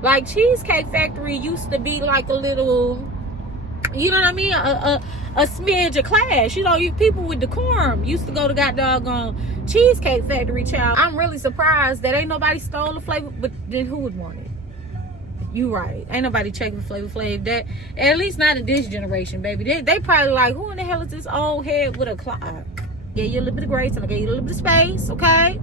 Like Cheesecake Factory used to be like a little, you know what I mean, a smidge of class. You know, people with decorum used to go to doggone Cheesecake Factory, child. I'm really surprised that ain't nobody stole the flavor, but then who would want it? You right. Ain't nobody checking Flavor Flav. That, at least not in this generation, baby. They probably like, who in the hell is this old head with a clock? Gave you a little bit of grace and I gave you a little bit of space, okay?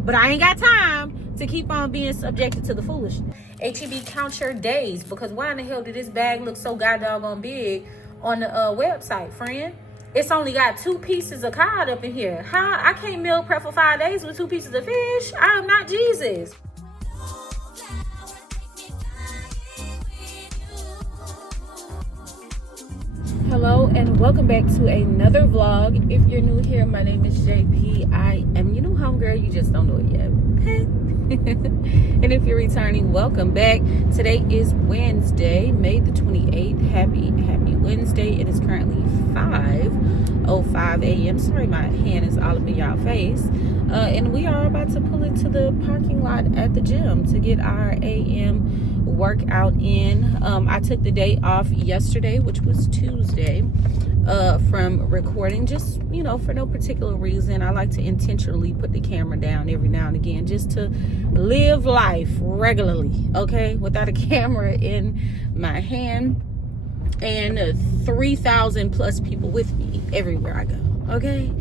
But I ain't got time to keep on being subjected to the foolishness. HEB, count your days, because why in the hell did this bag look so goddamn big on the website, friend? It's only got 2 pieces of cod up in here. How? I can't meal prep for 5 days with 2 pieces of fish. I'm not Jesus. Hello and welcome back to another vlog. If you're new here, my name is JP. I am your new homegirl, you just don't know it yet. And if you're returning, welcome back. Today is Wednesday, May the 28th. Happy Wednesday. It is currently 5:05 a.m. Sorry, my hand is all up in y'all face. And we are about to pull into the parking lot at the gym to get our AM workout in. I took the day off yesterday, which was Tuesday, from recording, just, you know, for no particular reason. I like to intentionally put the camera down every now and again just to live life regularly, okay, without a camera in my hand and 3,000 plus people with me everywhere I go. Okay,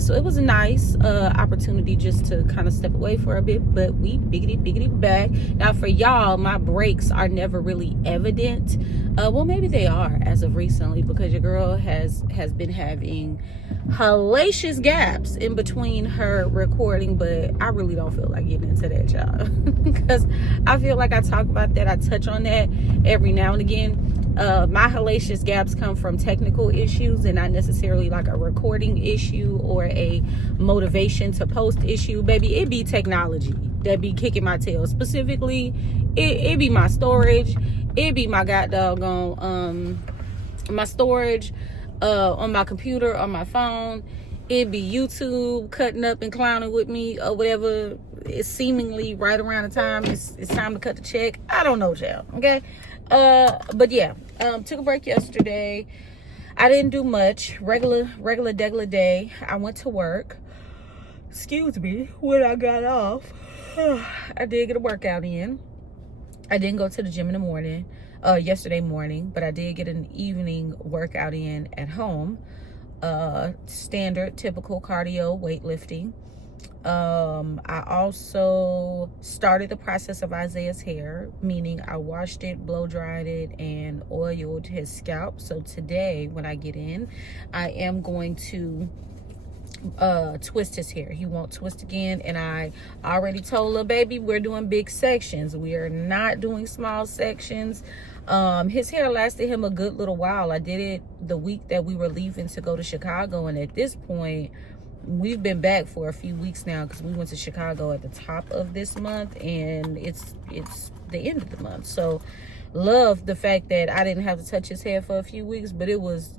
so it was a nice opportunity just to kind of step away for a bit, but we biggity back. Now for y'all, my breaks are never really evident. Well, maybe they are as of recently, because your girl has been having hellacious gaps in between her recording, but I really don't feel like getting into that, y'all, because I feel like I talk about that, I touch on that every now and again. My hellacious gaps come from technical issues and not necessarily like a recording issue or a motivation to post issue. Baby, it be technology that be kicking my tail. Specifically, it be my storage. It be my doggone my storage on my computer, on my phone. It be YouTube cutting up and clowning with me or whatever. It's seemingly right around the time it's time to cut the check. I don't know, child. Okay. But yeah, took a break yesterday. I didn't do much. Regular day. I went to work. Excuse me. When I got off, I did get a workout in. I didn't go to the gym in the morning, yesterday morning, but I did get an evening workout in at home. Standard, typical cardio, weightlifting. I also started the process of Isaiah's hair, meaning I washed it, blow dried it, and oiled his scalp. So today when I get in, I am going to twist his hair. He won't twist again, and I already told little baby we're doing big sections. We are not doing small sections. His hair lasted him a good little while. I did it the week that we were leaving to go to Chicago, and at this point we've been back for a few weeks now, because we went to Chicago at the top of this month and it's the end of the month. So love the fact that I didn't have to touch his hair for a few weeks, but it was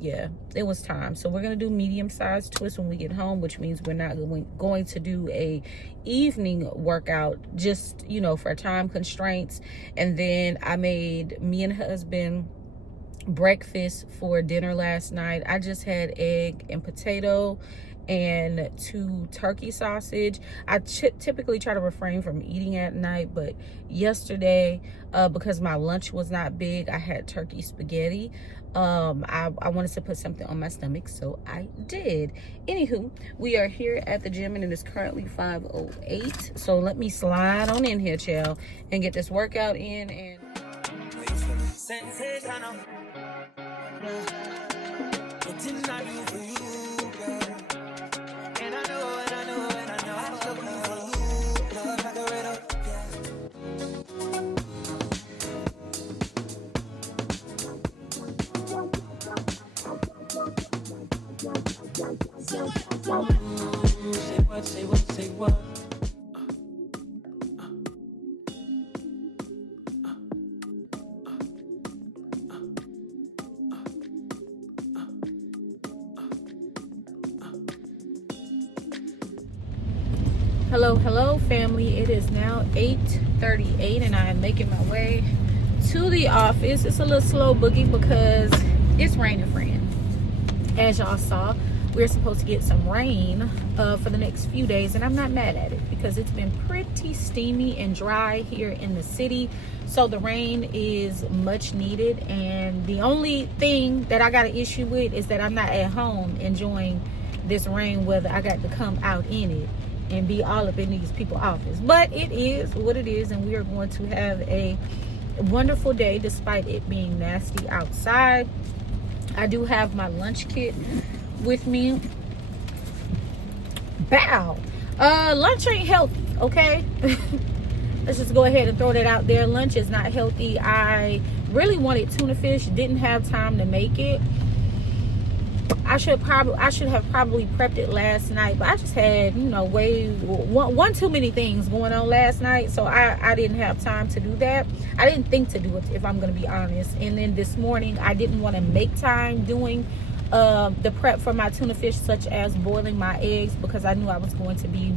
time. So we're gonna do medium-sized twists when we get home, which means we're not going to do a evening workout, just, you know, for time constraints. And then I made me and husband breakfast for dinner last night. I just had egg and potato and 2 turkey sausage. I typically try to refrain from eating at night, but yesterday, because my lunch was not big, I had turkey spaghetti. I wanted to put something on my stomach, so I did. Anywho, we are here at the gym and it is currently 5:08. So let me slide on in here, child, and get this workout in. And say what? Hello family. It is now 8:38 and I am making my way to the office. It's a little slow boogie because it's raining, friend. As y'all saw, we're supposed to get some rain for the next few days, and I'm not mad at it because it's been pretty steamy and dry here in the city. So the rain is much needed, and the only thing that I got an issue with is that I'm not at home enjoying this rain weather. I got to come out in it and be all up in these people's office. But it is what it is, and we are going to have a wonderful day despite it being nasty outside. I do have my lunch kit with me. Bow. Lunch ain't healthy, okay? Let's just go ahead and throw that out there. Lunch is not healthy. I really wanted tuna fish, didn't have time to make it. I should have probably prepped it last night, but I just had, one too many things going on last night, so I didn't have time to do that. I didn't think to do it, if I'm going to be honest. And then this morning, I didn't want to make time doing the prep for my tuna fish, such as boiling my eggs, because I knew I was going to be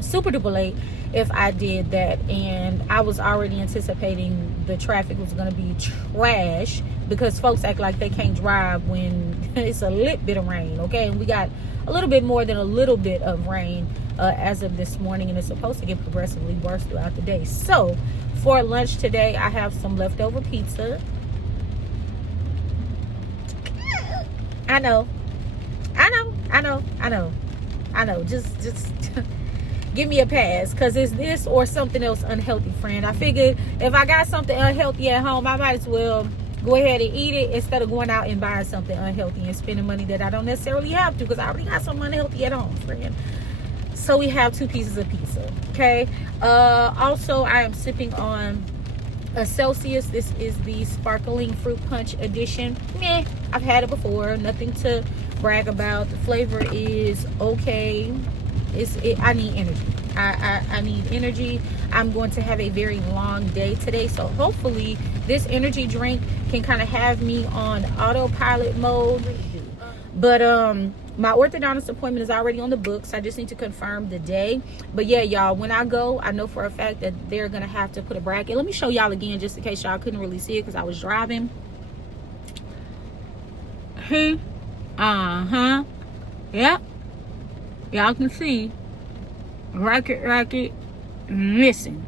super duper late if I did that. And I was already anticipating the traffic was going to be trash because folks act like they can't drive when it's a little bit of rain, okay? And we got a little bit more than a little bit of rain as of this morning, and it's supposed to get progressively worse throughout the day. So for lunch today, I have some leftover pizza. I know. Just give me a pass, because it's this or something else unhealthy, friend. I figured if I got something unhealthy at home, I might as well go ahead and eat it instead of going out and buying something unhealthy and spending money that I don't necessarily have to, because I already got something unhealthy at home, friend. So we have 2 pieces of pizza, okay? Also, I am sipping on a Celsius. This is the sparkling fruit punch edition. Meh, I've had it before, nothing to brag about. The flavor is okay. I need energy. I need energy. I'm going to have a very long day today, so hopefully this energy drink can kind of have me on autopilot mode. But my orthodontist appointment is already on the books. I just need to confirm the day. But yeah, y'all, when I go, I know for a fact that they're gonna have to put a bracket. Let me show y'all again, just in case y'all couldn't really see it because I was driving. Yep. Y'all can see racket missing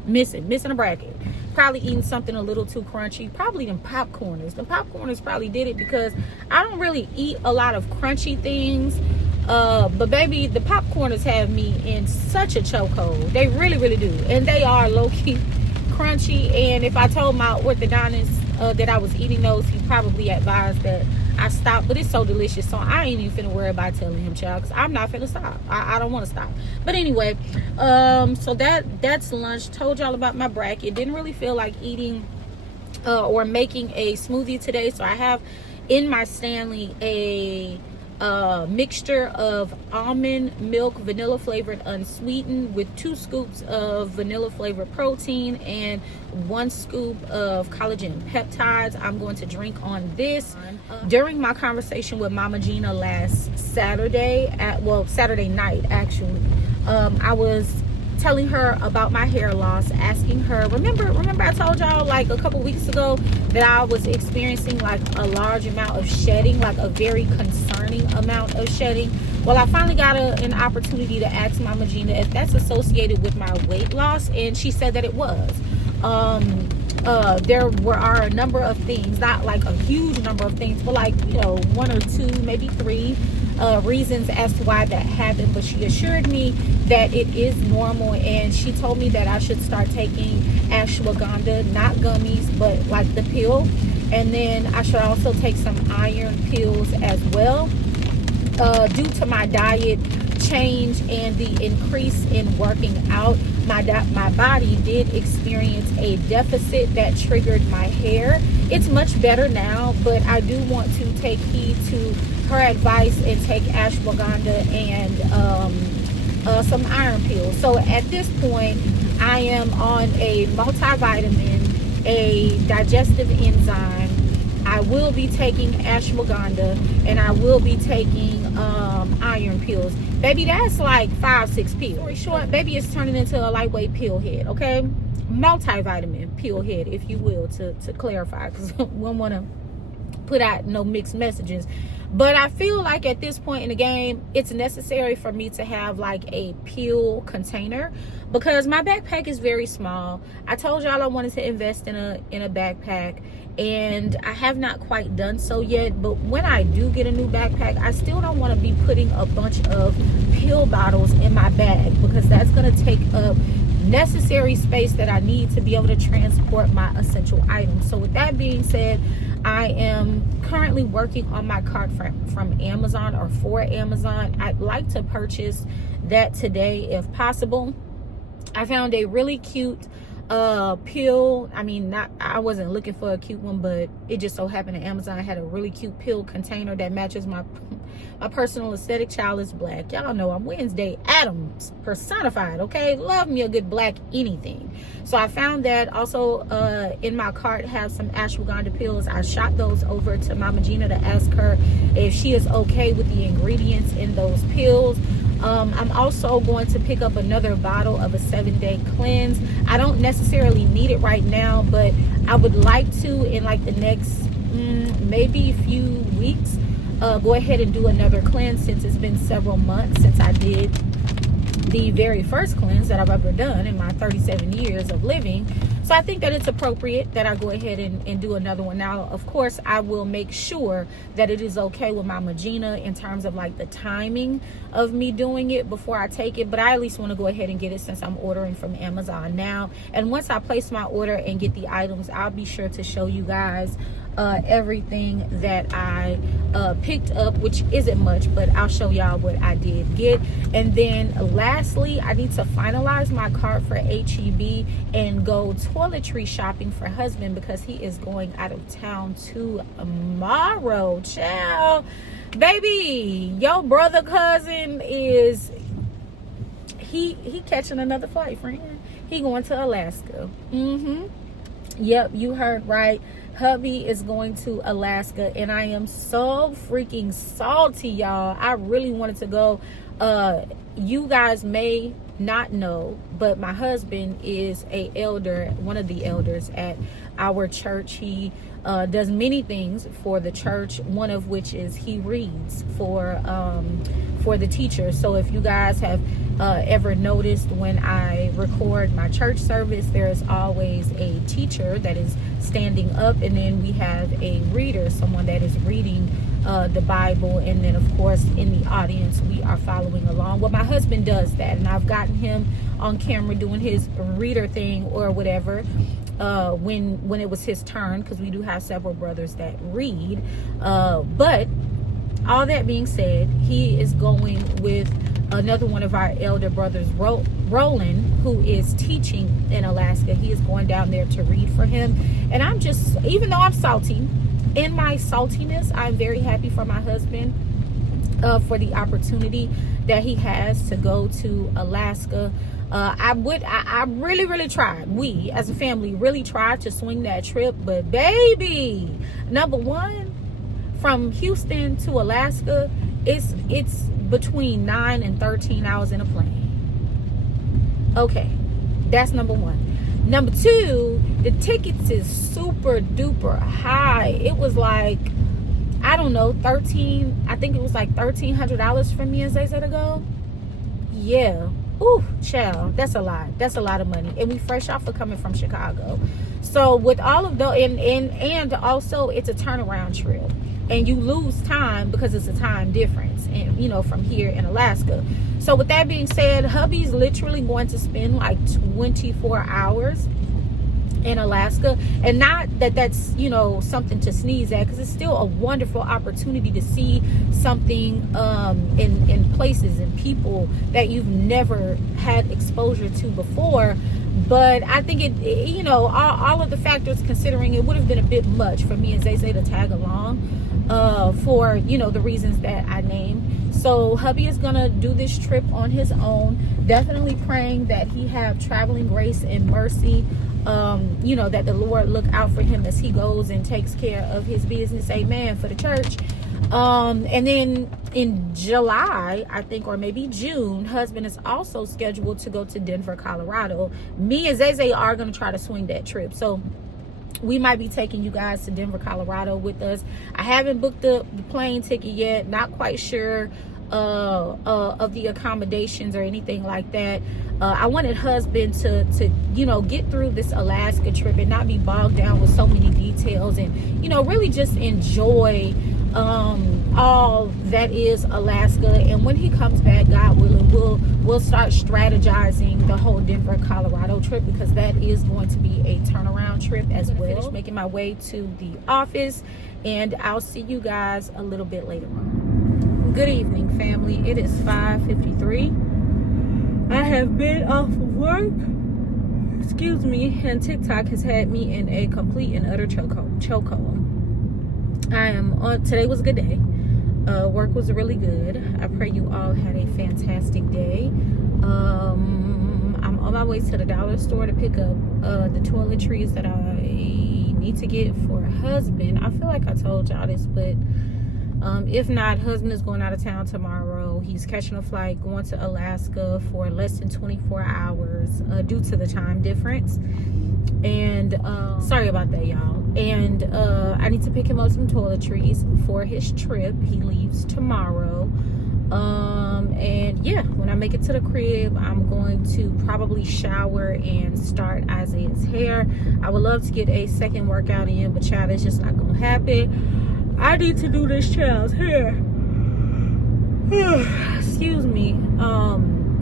a bracket. Probably eating something a little too crunchy. Probably them popcorners. The popcorners probably did it, because I don't really eat a lot of crunchy things. But baby, the popcorners have me in such a chokehold. They really do. And they are low-key crunchy. And if I told my orthodontist that I was eating those, he probably advised that I stopped. But it's so delicious, so I ain't even finna worry about telling him, child, because I'm not finna stop. I don't want to stop. But anyway, so that's lunch. Told y'all about my bracket. Didn't really feel like eating or making a smoothie today, so I have in my Stanley a mixture of almond milk, vanilla flavored unsweetened, with 2 scoops of vanilla flavored protein and 1 scoop of collagen peptides. I'm going to drink on this. During my conversation with Mama Gina last Saturday, Saturday night actually, I was telling her about my hair loss, asking her, remember I told y'all like a couple weeks ago that I was experiencing like a large amount of shedding, like a very concerning amount of shedding. Well, I finally got an opportunity to ask Mama Gina if that's associated with my weight loss, and she said that it was. There are a number of things, not like a huge number of things, but like 1 or 2, maybe 3 reasons as to why that happened. But she assured me that it is normal, and she told me that I should start taking ashwagandha, not gummies, but like the pill, and then I should also take some iron pills as well. Due to my diet change and the increase in working out, my body did experience a deficit that triggered my hair. It's much better now, but I do want to take heed to her advice and take ashwagandha and some iron pills. So at this point, I am on a multivitamin, a digestive enzyme. I will be taking ashwagandha, and I will be taking iron pills. Baby, that's like 5-6 pills. Story short, baby is turning into a lightweight pill head, okay? Multivitamin pill head, if you will, to clarify, because we don't want to put out no mixed messages. But I feel like at this point in the game, it's necessary for me to have like a pill container, because my backpack is very small. I told y'all I wanted to invest in a backpack, and I have not quite done so yet. But when I do get a new backpack, I still don't want to be putting a bunch of pill bottles in my bag, because that's going to take up necessary space that I need to be able to transport my essential items. So with that being said, I am currently working on my cart from Amazon, or for Amazon. I'd like to purchase that today if possible. I found a really cute pill. I mean, I wasn't looking for a cute one, but it just so happened that Amazon had a really cute pill container that matches my personal aesthetic. Child is black. Y'all know I'm Wednesday Addams personified, okay? Love me a good black anything. So I found that. Also in my cart have some ashwagandha pills. I shot those over to Mama Gina to ask her if she is okay with the ingredients in those pills. I'm also going to pick up another bottle of a 7-day cleanse. I don't necessarily need it right now, but I would like to, in like the next maybe a few weeks, go ahead and do another cleanse, since it's been several months since I did the very first cleanse that I've ever done in my 37 years of living. So I think that it's appropriate that I go ahead and do another one. Now, of course, I will make sure that it is okay with Mama Gina in terms of like the timing of me doing it before I take it. But I at least want to go ahead and get it, since I'm ordering from Amazon now. And once I place my order and get the items, I'll be sure to show you guys everything that I picked up, which isn't much, but I'll show y'all what I did get. And then lastly, I need to finalize my cart for HEB and go toiletry shopping for husband, because he is going out of town tomorrow. Child, baby, your brother cousin is he catching another flight, friend. He going to Alaska. Yep, you heard right. Hubby is going to Alaska, and I am so freaking salty, y'all. I really wanted to go. You guys may not know, but my husband is a elder, one of the elders at our church. He does many things for the church, one of which is he reads for the teachers. So if you guys have ever noticed, when I record my church service, there is always a teacher that is standing up, and then we have a reader, someone that is reading the Bible, and then of course in the audience we are following along. Well, my husband does that, and I've gotten him on camera doing his reader thing or whatever when it was his turn, because we do have several brothers that read. But all that being said, he is going with another one of our elder brothers, Roland, who is teaching in Alaska. He is going down there to read for him. And I'm just, even though I'm salty, in my saltiness, I'm very happy for my husband for the opportunity that he has to go to Alaska. I really tried. We as a family really tried to swing that trip, but baby, number one, from Houston to Alaska, it's between 9 and 13 hours in a plane. Okay, that's number one. Number two, the tickets is super duper high. It was like, I don't know, I think it was like $1,300 for me and Zay to go. Yeah. Ooh, child, that's a lot. That's a lot of money. And we fresh off of coming from Chicago. So with all of those, and also it's a turnaround trip. And you lose time because it's a time difference, and from here in Alaska. So with that being said, hubby's literally going to spend like 24 hours in Alaska. And not that that's something to sneeze at, because it's still a wonderful opportunity to see something in places and people that you've never had exposure to before. But I think it all of the factors considering, it would have been a bit much for me and Zay to tag along for the reasons that I named. So hubby is gonna do this trip on his own, definitely praying that he have traveling grace and mercy you know, that the Lord look out for him as he goes and takes care of his business, amen, for the church. And then in July, I think, or maybe June, husband is also scheduled to go to Denver, Colorado. Me and Zay are going to try to swing that trip. So we might be taking you guys to Denver, Colorado with us. I haven't booked the plane ticket yet. Not quite sure of the accommodations or anything like that. I wanted husband to you know, get through this Alaska trip and not be bogged down with so many details, and, you know, really just enjoy all that is Alaska. And when he comes back, God willing, we'll start strategizing the whole Denver, Colorado trip, because that is going to be a turnaround trip as well. Finish making my way to the office, and I'll see you guys a little bit later on. Good evening, family. It is 5:53. I have been off of work, excuse me, and TikTok has had me in a complete and utter chokehold. Today was a good day. Work was really good. I pray you all had a fantastic day. I'm on my way to the dollar store to pick up the toiletries that I need to get for husband. I feel like I told y'all this, but if not, husband is going out of town tomorrow. He's catching a flight going to Alaska for less than 24 hours due to the time difference. And sorry about that, y'all. And I need to pick him up some toiletries for his trip. He leaves tomorrow. And yeah, when I make it to the crib, I'm going to probably shower and start Isaiah's hair. I would love to get a second workout in, but child, it's just not gonna happen. I need to do this child's hair excuse me,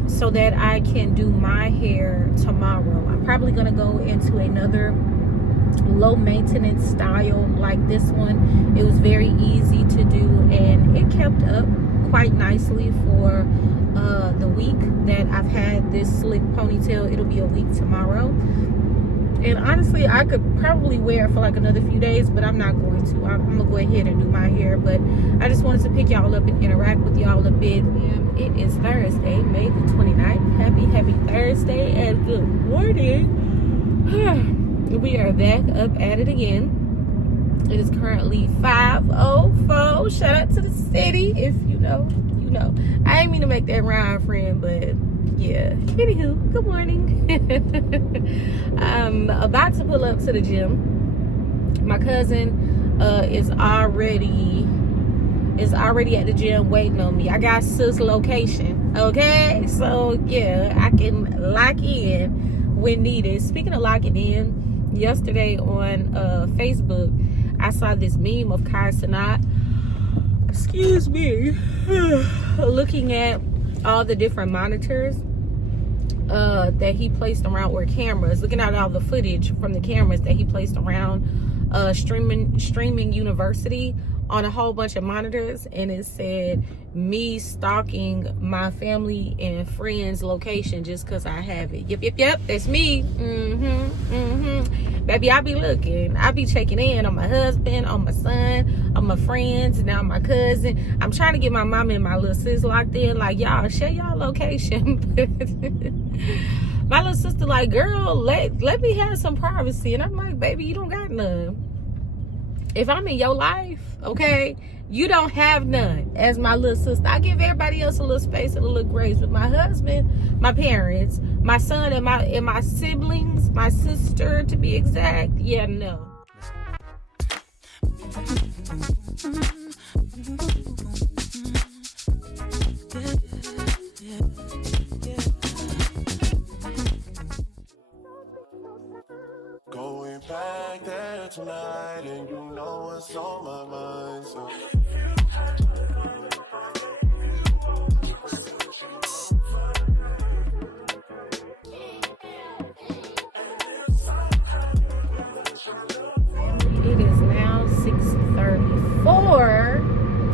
so that I can do my hair tomorrow. I'm probably gonna go into another low maintenance style like this one. It was very easy to do, and it kept up quite nicely for the week that I've had this slick ponytail. It'll be a week tomorrow, and honestly, I could probably wear it for like another few days, but I'm not going to. I'm gonna go ahead and do my hair. But I just wanted to pick y'all up and interact with y'all a bit. It is Thursday, May the 29th. Happy Thursday, and good morning. We are back up at it again. It is currently 5:04. Shout out to the city. If you know, you know. I ain't mean to make that rhyme, friend, but yeah. Anywho, good morning. I'm about to pull up to the gym. My cousin is already at the gym waiting on me. I got sis location, okay? So yeah, I can lock in when needed. Speaking of locking in, yesterday on Facebook, I saw this meme of Kai Cenat, excuse me, looking at all the different monitors that he placed around, or cameras, looking at all the footage from the cameras that he placed around streaming university on a whole bunch of monitors. And it said, me stalking my family and friends location just because I have it. Yep, that's me. Baby, I be looking, I be checking in on my husband, on my son, on my friends, now my cousin. I'm trying to get my mama and my little sis locked in, like, y'all share y'all location. My little sister like, girl, let me have some privacy. And I'm like, baby, you don't got none. If I'm in your life, okay, you don't have none. As my little sister, I give everybody else a little space and a little grace. With my husband, my parents, my son, and my siblings, my sister to be exact, yeah, no. Going back there tonight, and you know what's on my mind. So it is now 6:34,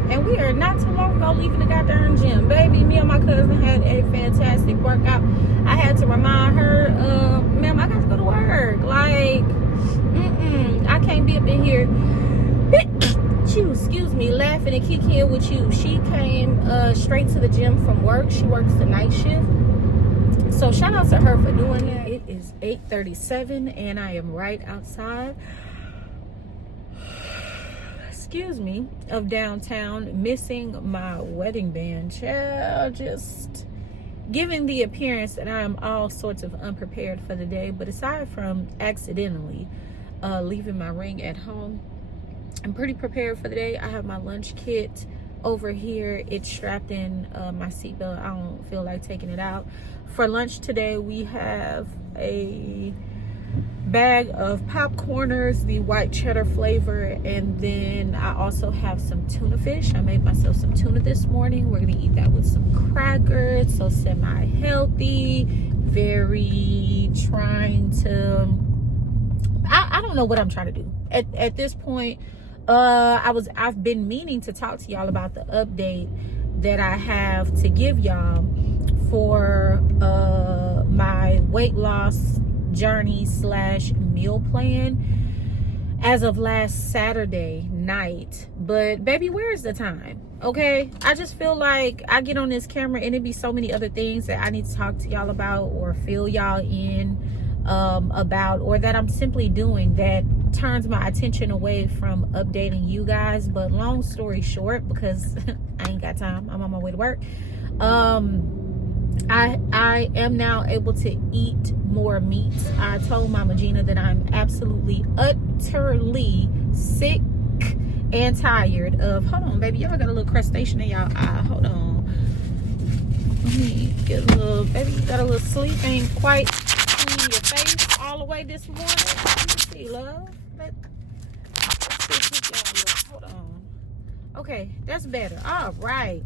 and we are not too long ago leaving the goddamn gym. Baby, me and my cousin had a fantastic workout. I had to remind her, ma'am, I got to go to work. Like, I can't be up in here, excuse me, laughing and kicking with you. She came straight to the gym from work. She works the night shift. So shout out to her for doing that. It is 8:37 and I am right outside, excuse me, of downtown, missing my wedding band. Child, just giving the appearance that I am all sorts of unprepared for the day. But aside from accidentally leaving my ring at home, I'm pretty prepared for the day. I have my lunch kit over here. It's strapped in my seatbelt. I don't feel like taking it out. For lunch today, we have a bag of popcorners, the white cheddar flavor, and then I also have some tuna fish. I made myself some tuna this morning. We're gonna eat that with some crackers, so semi-healthy, very trying to, I don't know what I'm trying to do. At this point, I've been meaning to talk to y'all about the update that I have to give y'all for my weight loss journey / meal plan as of last Saturday night. But baby, where's the time? Okay, I just feel like I get on this camera and it be so many other things that I need to talk to y'all about or fill y'all in about, or that I'm simply doing that turns my attention away from updating you guys. But long story short, because I ain't got time, I'm on my way to work, I am now able to eat more meats. I told Mama Gina that I'm absolutely utterly sick and tired of, hold on baby, y'all got a little crustacean in y'all eye, hold on, let me get a little, baby, you got a little sleep, ain't quite clean your face all the way this morning. Let me see, love, let's see, hold on, okay, that's better. All right,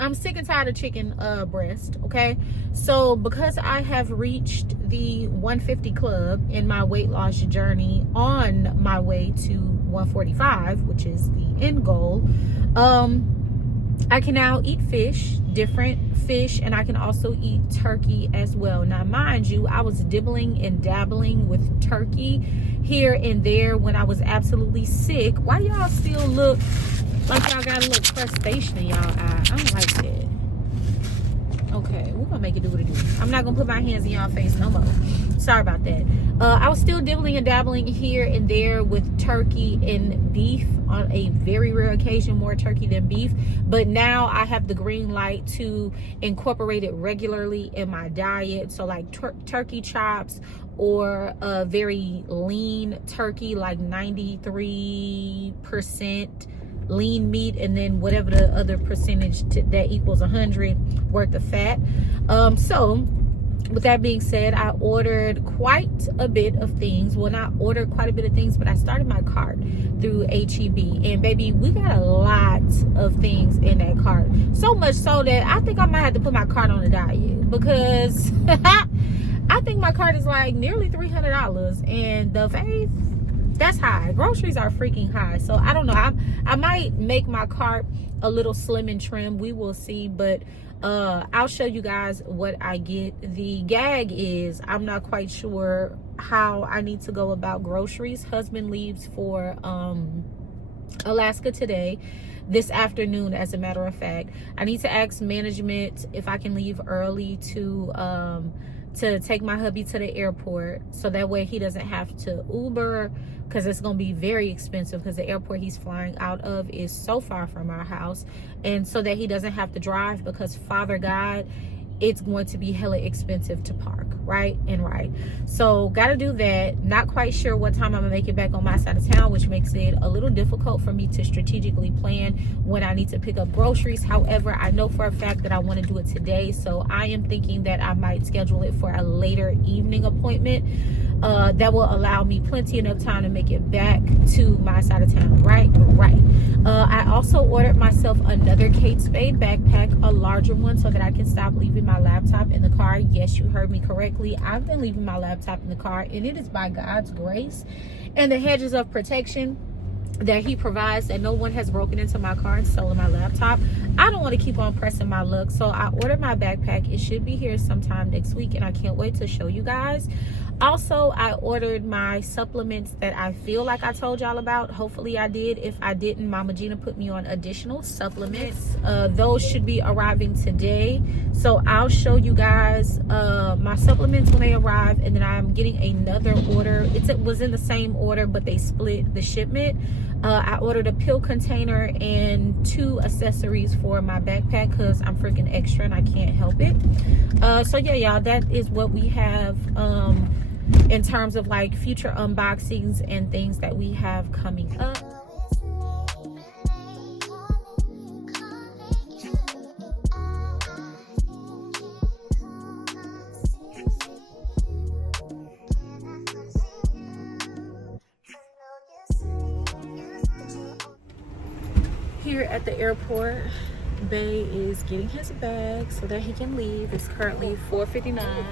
I'm sick and tired of chicken breast. Okay, so because I have reached the 150 club in my weight loss journey, on my way to 145, which is the end goal, I can now eat fish, different fish, and I can also eat turkey as well. Now mind you, I was dibbling and dabbling with turkey here and there when I was absolutely sick. Why y'all still look like y'all got a little crustacean in y'all eye? I don't like that. Okay, we're gonna make it do what it do. I'm not gonna put my hands in y'all face no more. Sorry about that. I was still dibbling and dabbling here and there with turkey and beef, on a very rare occasion more turkey than beef, but now I have the green light to incorporate it regularly in my diet. So like turkey chops, or a very lean turkey, like 93% lean meat, and then whatever the other percentage that equals 100 worth of fat. So with that being said, I ordered quite a bit of things. Well, not ordered quite a bit of things, but I started my cart through HEB, and baby, we got a lot of things in that cart, so much so that I think I might have to put my cart on a diet, because I think my cart is like nearly $300, and the faith, that's high. Groceries are freaking high. So I don't know, I might make my cart a little slim and trim. We will see, but I'll show you guys what I get. The gag is I'm not quite sure how I need to go about groceries. Husband leaves for Alaska today, this afternoon, as a matter of fact. I need to ask management if I can leave early to take my hubby to the airport, so that way he doesn't have to Uber, because it's going to be very expensive, because the airport he's flying out of is so far from our house, and so that he doesn't have to drive, because Father God, it's going to be hella expensive to park, right? And right, so gotta do that. Not quite sure what time I'm gonna make it back on my side of town, which makes it a little difficult for me to strategically plan when I need to pick up groceries. However, I know for a fact that I want to do it today, so I am thinking that I might schedule it for a later evening appointment that will allow me plenty enough time to make it back to my side of town. Right. I also ordered myself another Kate Spade backpack, a larger one, so that I can stop leaving my laptop in the car. Yes, you heard me correctly. I've been leaving my laptop in the car, and it is by God's grace and the hedges of protection that he provides, that no one has broken into my car and stolen my laptop. I don't want to keep on pressing my luck, so I ordered my backpack. It should be here sometime next week, and I can't wait to show you guys. Also, I ordered my supplements that I feel like I told y'all about. Hopefully I did. If I didn't, Mama Gina put me on additional supplements. Those should be arriving today, so I'll show you guys my supplements when they arrive, and then I'm getting another order. It was in the same order, but they split the shipment. I ordered a pill container and 2 accessories for my backpack because I'm freaking extra and I can't help it. So yeah, y'all, that is what we have in terms of like future unboxings and things that we have coming up. Here at the airport, Bay is getting his bag so that he can leave. It's currently 4:59.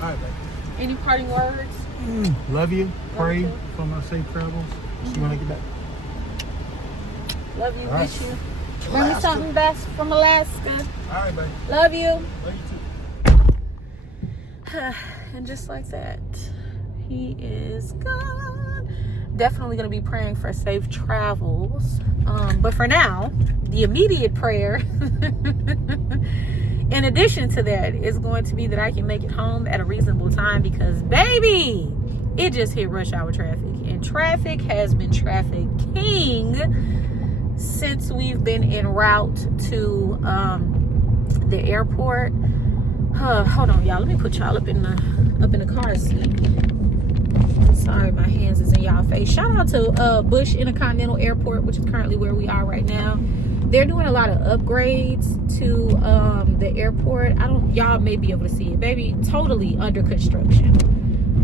All right, babe. Any parting words? Love you. Pray Love you. for my safe travels. See you when I get back. Love you, All right. miss you. Bring me something best from Alaska. All right, babe. Love you. Love you too. And just like that, he is gone. Definitely going to be praying for safe travels. But for now, the immediate prayer, in addition to that, is going to be that I can make it home at a reasonable time because, baby, it just hit rush hour traffic. And traffic has been trafficking since we've been en route to the airport. Hold on, y'all. Let me put y'all up in the car seat. Sorry, my hands is in y'all face. Shout out to Bush Intercontinental Airport, which is currently where we are right now. They're doing a lot of upgrades to the airport. Y'all may be able to see it, baby. Totally under construction.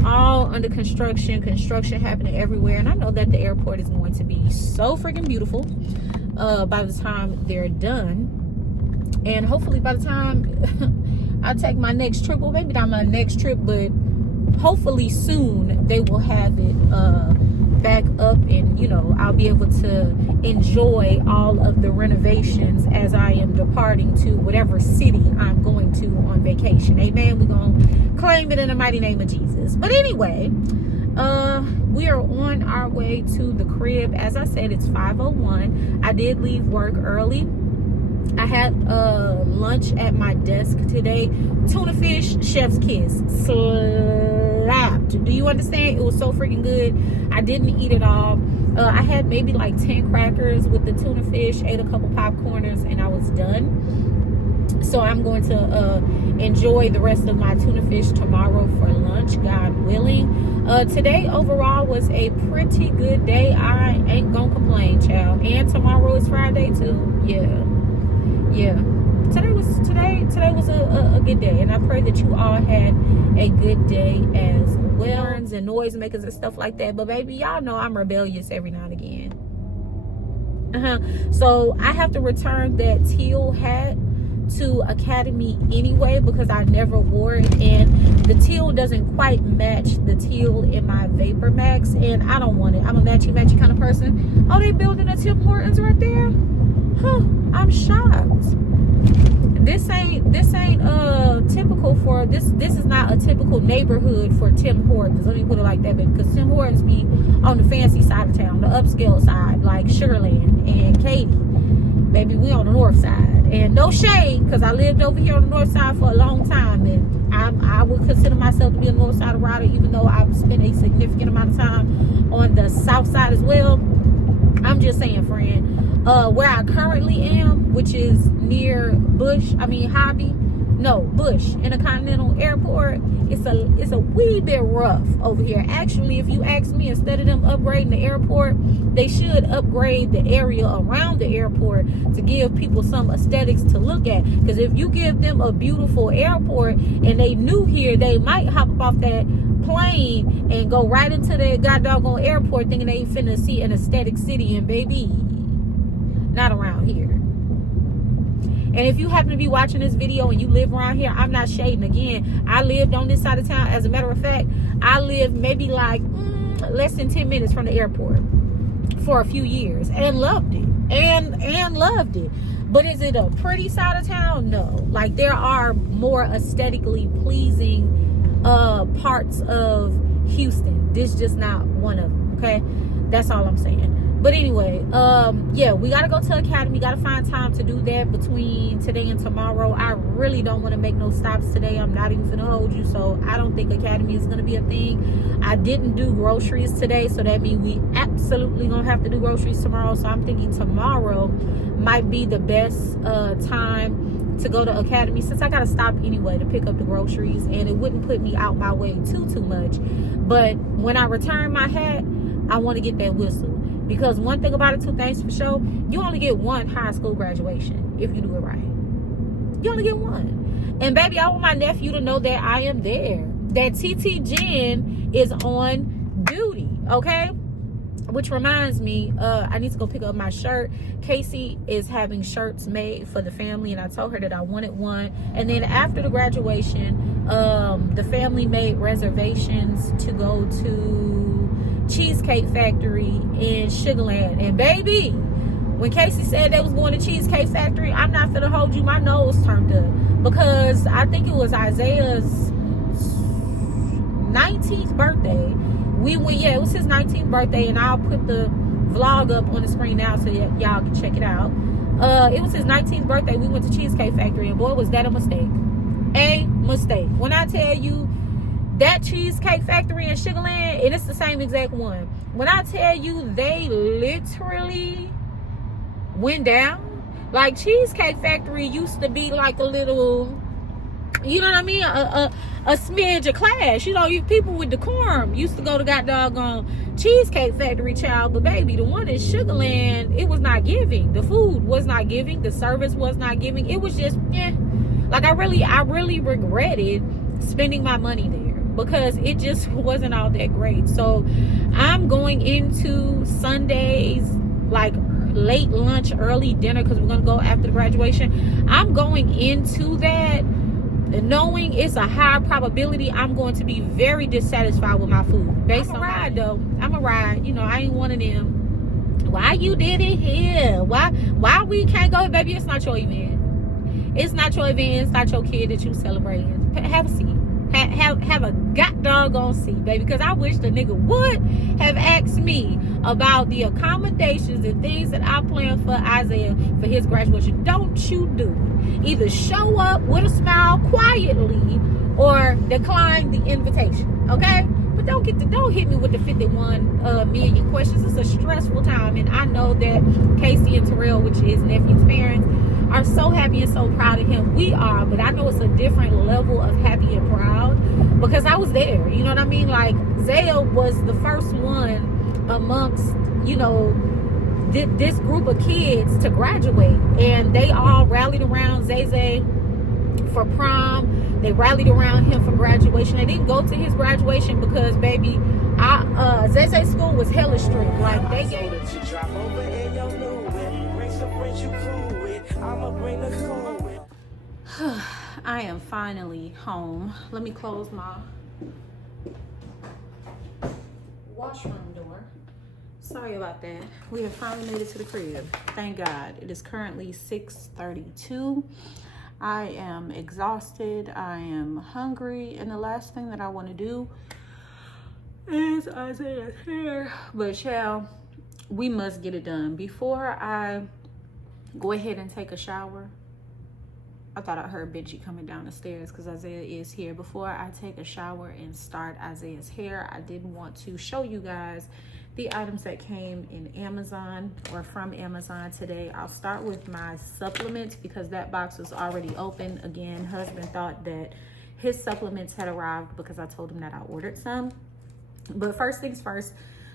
All under construction happening everywhere, and I know that the airport is going to be so freaking beautiful by the time they're done. And hopefully by the time I take my next trip, well, maybe not my next trip, but hopefully soon they will have it back up, and I'll be able to enjoy all of the renovations as I am departing to whatever city I'm going to on vacation. Amen. We're gonna claim it in the mighty name of Jesus. But anyway, we are on our way to the crib. As I said, it's 5:01. I did leave work early. I had lunch at my desk today. Tuna fish, chef's kiss. Slapped. Do you understand? It was so freaking good. I didn't eat it all. I had maybe like 10 crackers with the tuna fish, ate a couple popcorners, and I was done. So I'm going to enjoy the rest of my tuna fish tomorrow for lunch, God willing. Today overall was a pretty good day. I ain't gonna complain, child. And tomorrow is Friday too. Yeah. Today was a good day, and I pray that you all had a good day as well. And noise makers and stuff like that. But baby, y'all know I'm rebellious every now and again. So I have to return that teal hat to Academy anyway because I never wore it, and the teal doesn't quite match the teal in my Vapor Max, and I don't want it. I'm a matchy kind of person. Oh, they building a Tim Hortons right there? I'm shocked. This ain't typical for this is not a typical neighborhood for Tim Hortons. Let me put it like that, because Tim Hortons be on the fancy side of town, the upscale side, like Sugarland and Katy. Baby, we on the north side. And no shade, because I lived over here on the north side for a long time, and I would consider myself to be a north side rider, even though I've spent a significant amount of time on the south side as well. I'm just saying, friend. Where I currently am, which is near Bush Intercontinental Airport, it's a wee bit rough over here. Actually, if you ask me, instead of them upgrading the airport, they should upgrade the area around the airport to give people some aesthetics to look at. Because if you give them a beautiful airport and they new here, they might hop off that plane and go right into the goddamn airport thinking they finna see an aesthetic city. And baby, not around here. And if you happen to be watching this video and you live around here, I'm not shading. Again, I lived on this side of town. As a matter of fact, I lived maybe like less than 10 minutes from the airport for a few years and loved it. And loved it. But is it a pretty side of town? No. Like, there are more aesthetically pleasing parts of Houston. This just not one of them, okay? That's all I'm saying. But anyway, yeah, we gotta go to Academy. Gotta find time to do that between today and tomorrow. I really don't want to make no stops today. I'm not even gonna hold you, so I don't think Academy is gonna be a thing. I didn't do groceries today, so that means we absolutely gonna have to do groceries tomorrow. So I'm thinking tomorrow might be the best time to go to Academy, since I gotta stop anyway to pick up the groceries, and it wouldn't put me out my way too much. But when I return my hat, I want to get that whistle. Because one thing about it, two things for sure, you only get one high school graduation if you do it right. You only get one. And baby, I want my nephew to know that I am there. That TT Jen is on duty, okay? Which reminds me, I need to go pick up my shirt. Casey is having shirts made for the family, and I told her that I wanted one. And then after the graduation, the family made reservations to go to Cheesecake Factory in Sugarland. And baby, when Casey said they was going to Cheesecake Factory, I'm not finna hold you, my nose turned up, because I think it was Isaiah's 19th birthday. We went, yeah, it was his 19th birthday, and I'll put the vlog up on the screen now so y'all can check it out. It was his 19th birthday. We went to Cheesecake Factory, and boy, was that a mistake. A mistake. When I tell you, that Cheesecake Factory in Sugarland, and it's the same exact one. When I tell you, they literally went down. Like, Cheesecake Factory used to be like a little, you know what I mean? A smidge of class. You know, people with decorum used to go to god doggone Cheesecake Factory, child. But baby, the one in Sugarland, it was not giving. The food was not giving. The service was not giving. It was just, like, I really regretted spending my money there, because it just wasn't all that great. So I'm going into Sundays, like late lunch, early dinner, because we're going to go after the graduation. I'm going into that knowing it's a high probability I'm going to be very dissatisfied with my food. Based on ride though. I'm a ride. You know, I ain't one of them. Why you did it here? Why we can't go? Baby, it's not your event. It's not your event. It's not your kid that you celebrating. Have a seat. Have a god doggone seat, baby, because I wish the nigga would have asked me about the accommodations and things that I planned for Isaiah for his graduation. Don't you do it. Either show up with a smile quietly or decline the invitation, okay? But don't hit me with the 51 million questions. It's a stressful time, and I know that Casey and Terrell, which is nephew's parents, are so happy and so proud of him. We are, but I know it's a different level of happy and proud because I was there. You know what I mean? Like, Zaya was the first one amongst, you know, this group of kids to graduate, and they all rallied around Zay for prom. They rallied around him for graduation. They didn't go to his graduation because, baby, Zay's school was hella strict. Like, they gave I am finally home. Let me close my washroom door. Sorry about that. We have finally made it to the crib. Thank God. It is currently 6:32. I am exhausted. I am hungry. And the last thing that I want to do is Isaiah's hair. But child, we must get it done. Before I go ahead and take a shower, I thought I heard Benji coming down the stairs because Isaiah is here. Before I take a shower and start Isaiah's hair, I did want to show you guys the items that came in Amazon or from Amazon today. I'll start with my supplements because that box was already open. Again, husband thought that his supplements had arrived because I told him that I ordered some. But first things first,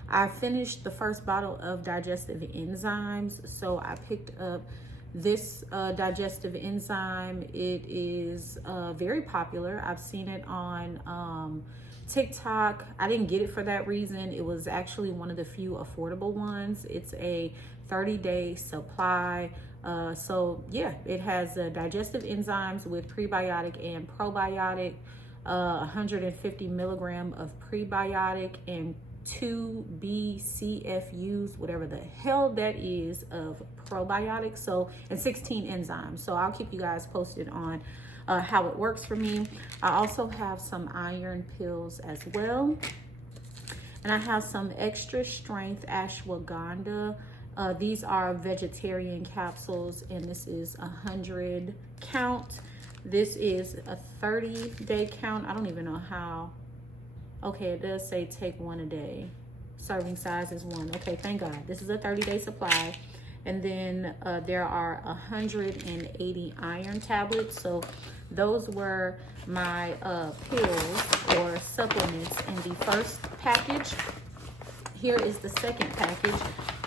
I finished the first bottle of digestive enzymes. So I picked up this digestive enzyme. It is very popular. I've seen it on TikTok. I didn't get it for that reason. It was actually one of the few affordable ones. It's a 30-day supply. So yeah, it has digestive enzymes with prebiotic and probiotic, 150 milligram of prebiotic and 2 BCFUs, whatever the hell that is, of probiotics. So, and 16 enzymes. So I'll keep you guys posted on how it works for me. I also have some iron pills as well. And I have some extra strength ashwagandha. These are vegetarian capsules, and this is 100 count. This is a 30-day count. I don't even know how. Okay, it does say take one a day. Serving size is 1. Okay, thank God. This is a 30-day supply. And then there are 180 iron tablets. So those were my pills or supplements in the first package. Here is the second package.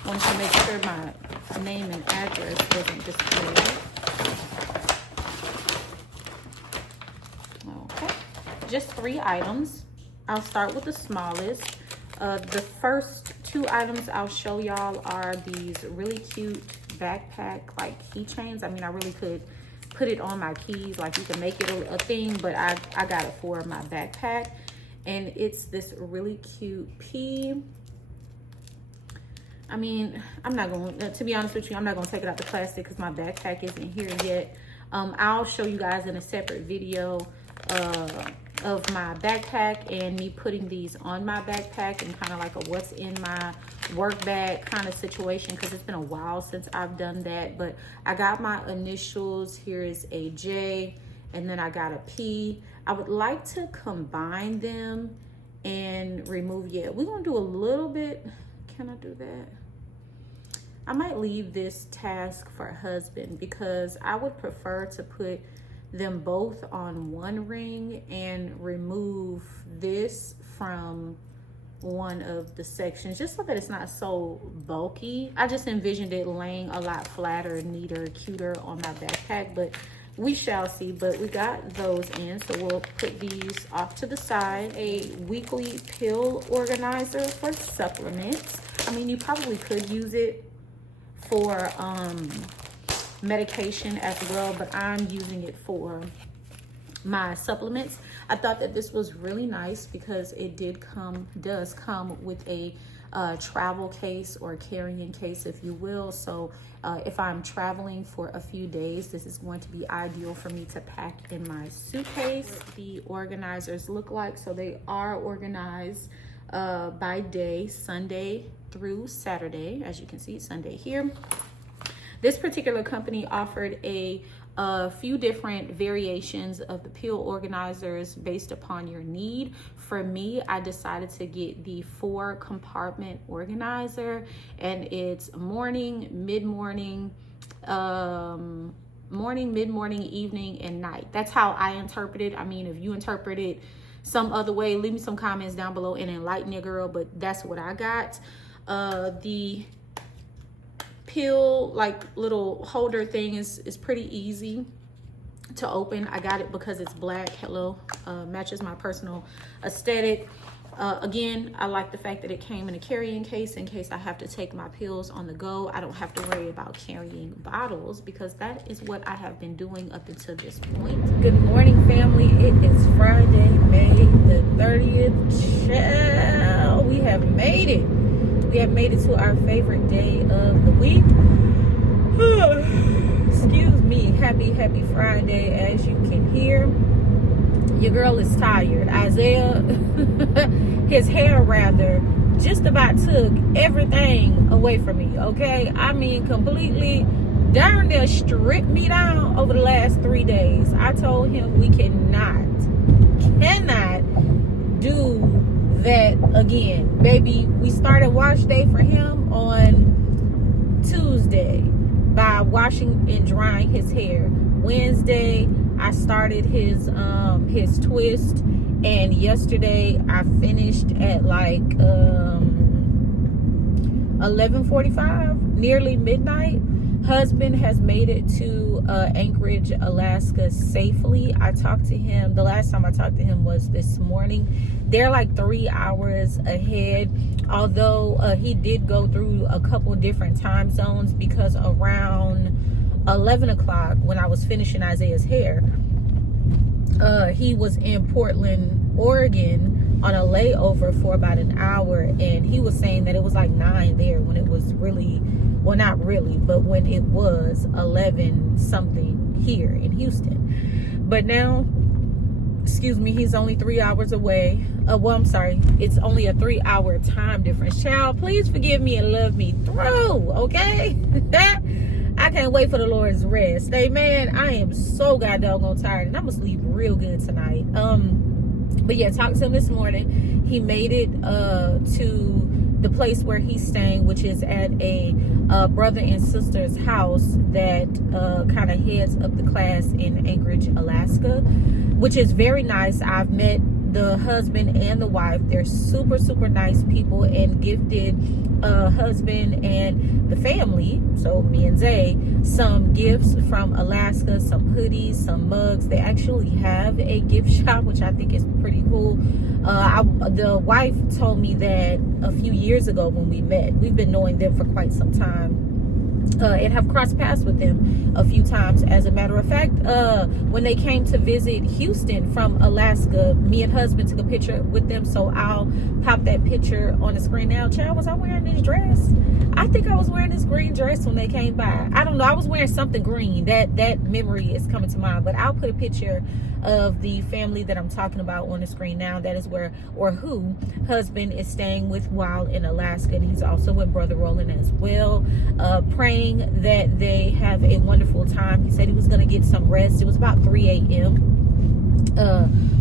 I wanted to make sure my name and address wasn't displayed. Okay, just 3 items. I'll start with the smallest. The first 2 items I'll show y'all are these really cute backpack like keychains. I mean, I really could put it on my keys, like you can make it a thing, but I got it for my backpack. And it's this really cute pea. I mean, I'm not going to be honest with you, I'm not going to take it out the plastic because my backpack isn't here yet. I'll show you guys in a separate video of my backpack and me putting these on my backpack and kind of like a what's in my work bag kind of situation, because it's been a while since I've done that. But I got my initials. Here is a J, and then I got a P. I would like to combine them and remove, yeah, we're gonna do a little bit. Can I do that? I might leave this task for husband, because I would prefer to put them both on one ring and remove this from one of the sections, just so that it's not so bulky. I just envisioned it laying a lot flatter, neater, cuter on my backpack, but we shall see. But we got those in, so we'll put these off to the side. A weekly pill organizer for supplements. I mean, you probably could use it for medication as well, but I'm using it for my supplements. I thought that this was really nice because it does come with a travel case or carrying case, if you will. So if I'm traveling for a few days, this is going to be ideal for me to pack in my suitcase. The organizers look like, so they are organized by day, Sunday through Saturday. As you can see, Sunday here. This particular company offered a few different variations of the pill organizers based upon your need. For me, I decided to get the 4-compartment organizer, and it's morning, mid-morning, mid-morning, evening, and night. That's how I interpret it. I mean, if you interpret it some other way, leave me some comments down below and enlighten your girl, but that's what I got. The pill like little holder thing is pretty easy to open. I got it because it's black. Hello, matches my personal aesthetic. Again, I like the fact that it came in a carrying case in case I have to take my pills on the go. I don't have to worry about carrying bottles, because that is what I have been doing up until this point. Good morning, family. It is Friday, May the 30th. Child, we have made it. We have made it to our favorite day of the week. Excuse me. Happy Friday. As you can hear, your girl is tired. Isaiah, his hair rather, just about took everything away from me, okay? I mean, completely darn near stripped me down over the last 3 days. I told him we cannot do that again. Baby, we started wash day for him on Tuesday by washing and drying his hair. Wednesday, I started his twist, and yesterday I finished at like 11:45, nearly midnight. Husband has made it to Anchorage, Alaska safely. I talked to him, the last time I talked to him was this morning. They're like 3 hours ahead, although he did go through a couple different time zones, because around 11 o'clock when I was finishing Isaiah's hair, he was in Portland, Oregon on a layover for about an hour, and he was saying that it was like 9 there when it was really, well, not really, but when it was 11 something here in Houston. But now, excuse me, he's only 3 hours away. Well, I'm sorry, it's only a 3 hour time difference. Child, please forgive me and love me through, okay? I can't wait for the Lord's rest. Amen. I am so goddamn tired, and I'm gonna sleep real good tonight. But yeah, talked to him this morning. He made it to the place where he's staying, which is at a brother and sister's house that kind of heads up the class in Anchorage, Alaska, which is very nice. I've met the husband and the wife. They're super, super nice people, and gifted husband and the family, so me and Zay, some gifts from Alaska, some hoodies, some mugs. They actually have a gift shop, which I think is pretty cool. The wife told me that a few years ago when we met, we've been knowing them for quite some time, and have crossed paths with them a few times. As a matter of fact, when they came to visit Houston from Alaska, me and husband took a picture with them, so I'll pop that picture on the screen now. Child, was I wearing this dress? I think I was wearing this green dress when they came by. I don't know, I was wearing something green. That memory is coming to mind, but I'll put a picture of the family that I'm talking about on the screen now. That is where, or who, husband is staying with while in Alaska, and he's also with Brother Roland as well. Praying that they have a wonderful time. He said he was going to get some rest. It was about 3 a.m.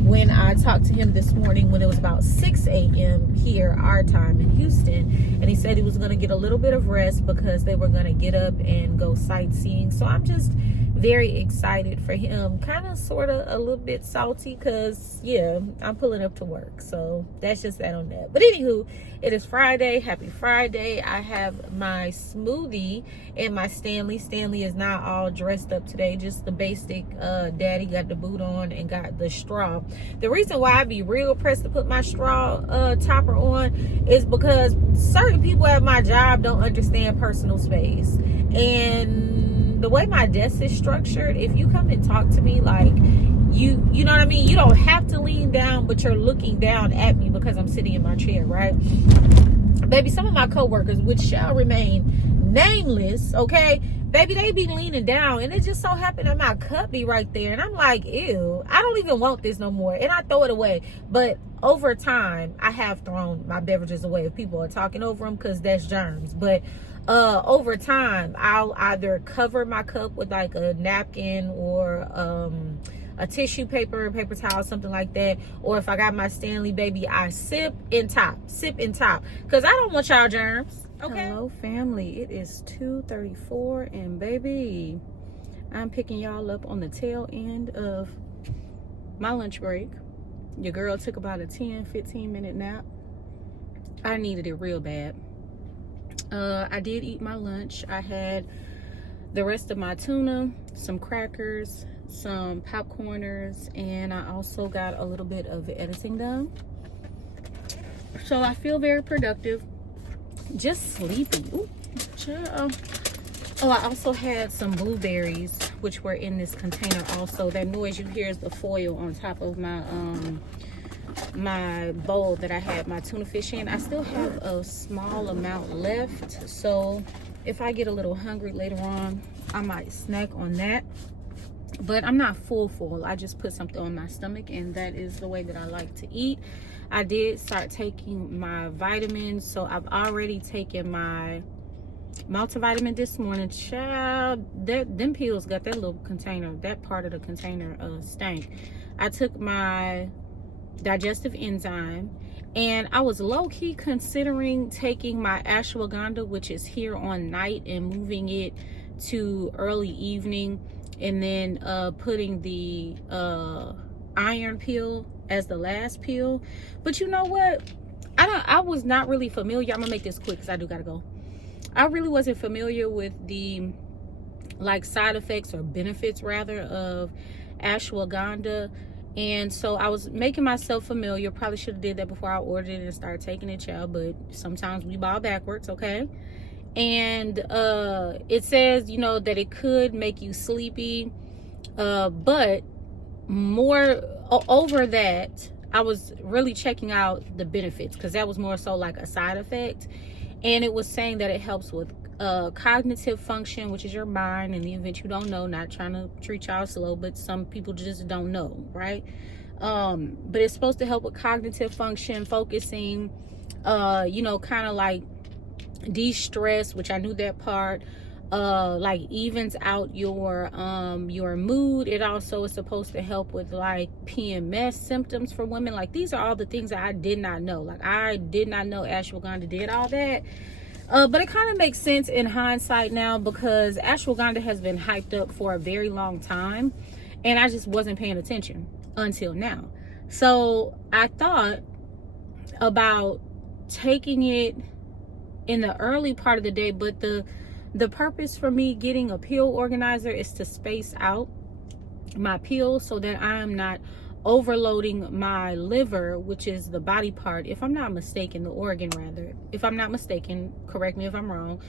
When I talked to him this morning, when it was about 6 a.m. here, our time in Houston, and he said he was going to get a little bit of rest because they were going to get up and go sightseeing. So I'm just very excited for him, kind of sort of a little bit salty because, yeah, I'm pulling up to work. So that's just that on that. But anywho, it is Friday. Happy Friday. I have my smoothie and my Stanley. Stanley is not all dressed up today, just the basic daddy got the boot on and got the straw. The reason why I be real pressed to put my straw topper on is because certain people at my job don't understand personal space. And the way my desk is structured, if you come and talk to me, like, you know what I mean? You don't have to lean down, but you're looking down at me because I'm sitting in my chair, right? Baby, some of my coworkers, which shall remain nameless, okay? Baby, they be leaning down, and it just so happened that my cup be right there, and I'm like, ew, I don't even want this no more, and I throw it away. But over time, I have thrown my beverages away if people are talking over them, because that's germs. But over time, I'll either cover my cup with like a napkin or a tissue paper, paper towel, something like that. Or if I got my Stanley, baby, I sip and top, because I don't want y'all germs. Okay. Hello, family. It is 2:34, and baby, I'm picking y'all up on the tail end of my lunch break. Your girl took about a 10-15 minute nap. I needed it real bad. I did eat my lunch. I had the rest of my tuna, some crackers, some popcorners, and I also got a little bit of editing done. So I feel very productive. Just sleepy. Ooh, child. Oh, I also had some blueberries, which were in this container also. That noise you hear is the foil on top of my my bowl that I had my tuna fish in. I still have a small amount left, so if I get a little hungry later on, I might snack on that. But I'm not full. I just put something on my stomach, and that is the way that I like to eat. I did start taking my vitamins, so I've already taken my multivitamin this morning. Child, them pills got that little container, that part of the container stank. I took my digestive enzyme, and I was low-key considering taking my ashwagandha, which is here on night, and moving it to early evening, and then putting the iron pill as the last pill. But you know what, I was not really familiar. I'm gonna make this quick because I do gotta go. I really wasn't familiar with the like side effects or benefits rather of ashwagandha. And so I was making myself familiar. Probably should have did that before I ordered it and started taking it, child, but sometimes we ball backwards, okay? And it says, you know, that it could make you sleepy, but more over that, I was really checking out the benefits, because that was more so like a side effect. And it was saying that it helps with cognitive function, which is your mind, in the event you don't know. Not trying to treat y'all slow, but some people just don't know, right? But it's supposed to help with cognitive function, focusing, you know, kind of like de-stress, which I knew that part. Like evens out your mood. It also is supposed to help with like PMS symptoms for women. Like, these are all the things that I did not know. Like, I did not know ashwagandha did all that. But it kind of makes sense in hindsight now, because ashwagandha has been hyped up for a very long time, and I just wasn't paying attention until now. So I thought about taking it in the early part of the day, but the purpose for me getting a pill organizer is to space out my pills so that I'm not overloading my liver, which is the body part, if I'm not mistaken, the organ rather, if I'm not mistaken, correct me if I'm wrong,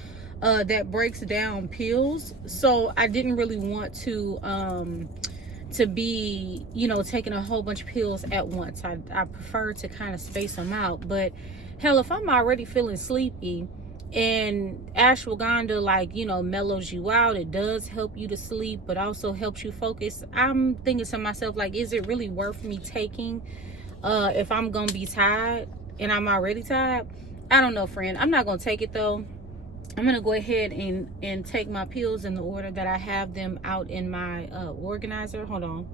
that breaks down pills. So I didn't really want to be, you know, taking a whole bunch of pills at once. I prefer to kind of space them out. But hell, if I'm already feeling sleepy, and ashwagandha, like, you know, mellows you out, it does help you to sleep, but also helps you focus. I'm thinking to myself, like, is it really worth me taking if I'm gonna be tired and I'm already tired? I don't know, friend. I'm not gonna take it though. I'm gonna go ahead and take my pills in the order that I have them out in my organizer. Hold on.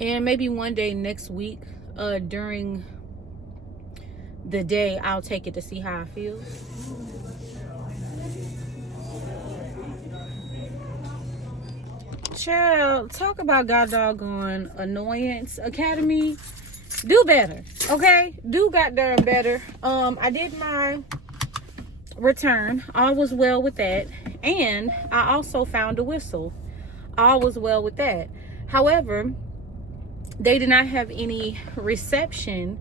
And maybe one day next week, during the day, I'll take it to see how I feel. Child, talk about god doggone annoyance. Academy, do better, okay? Do goddamn better. I did my return. All was well with that. And I also found a whistle. All was well with that. However, they did not have any reception,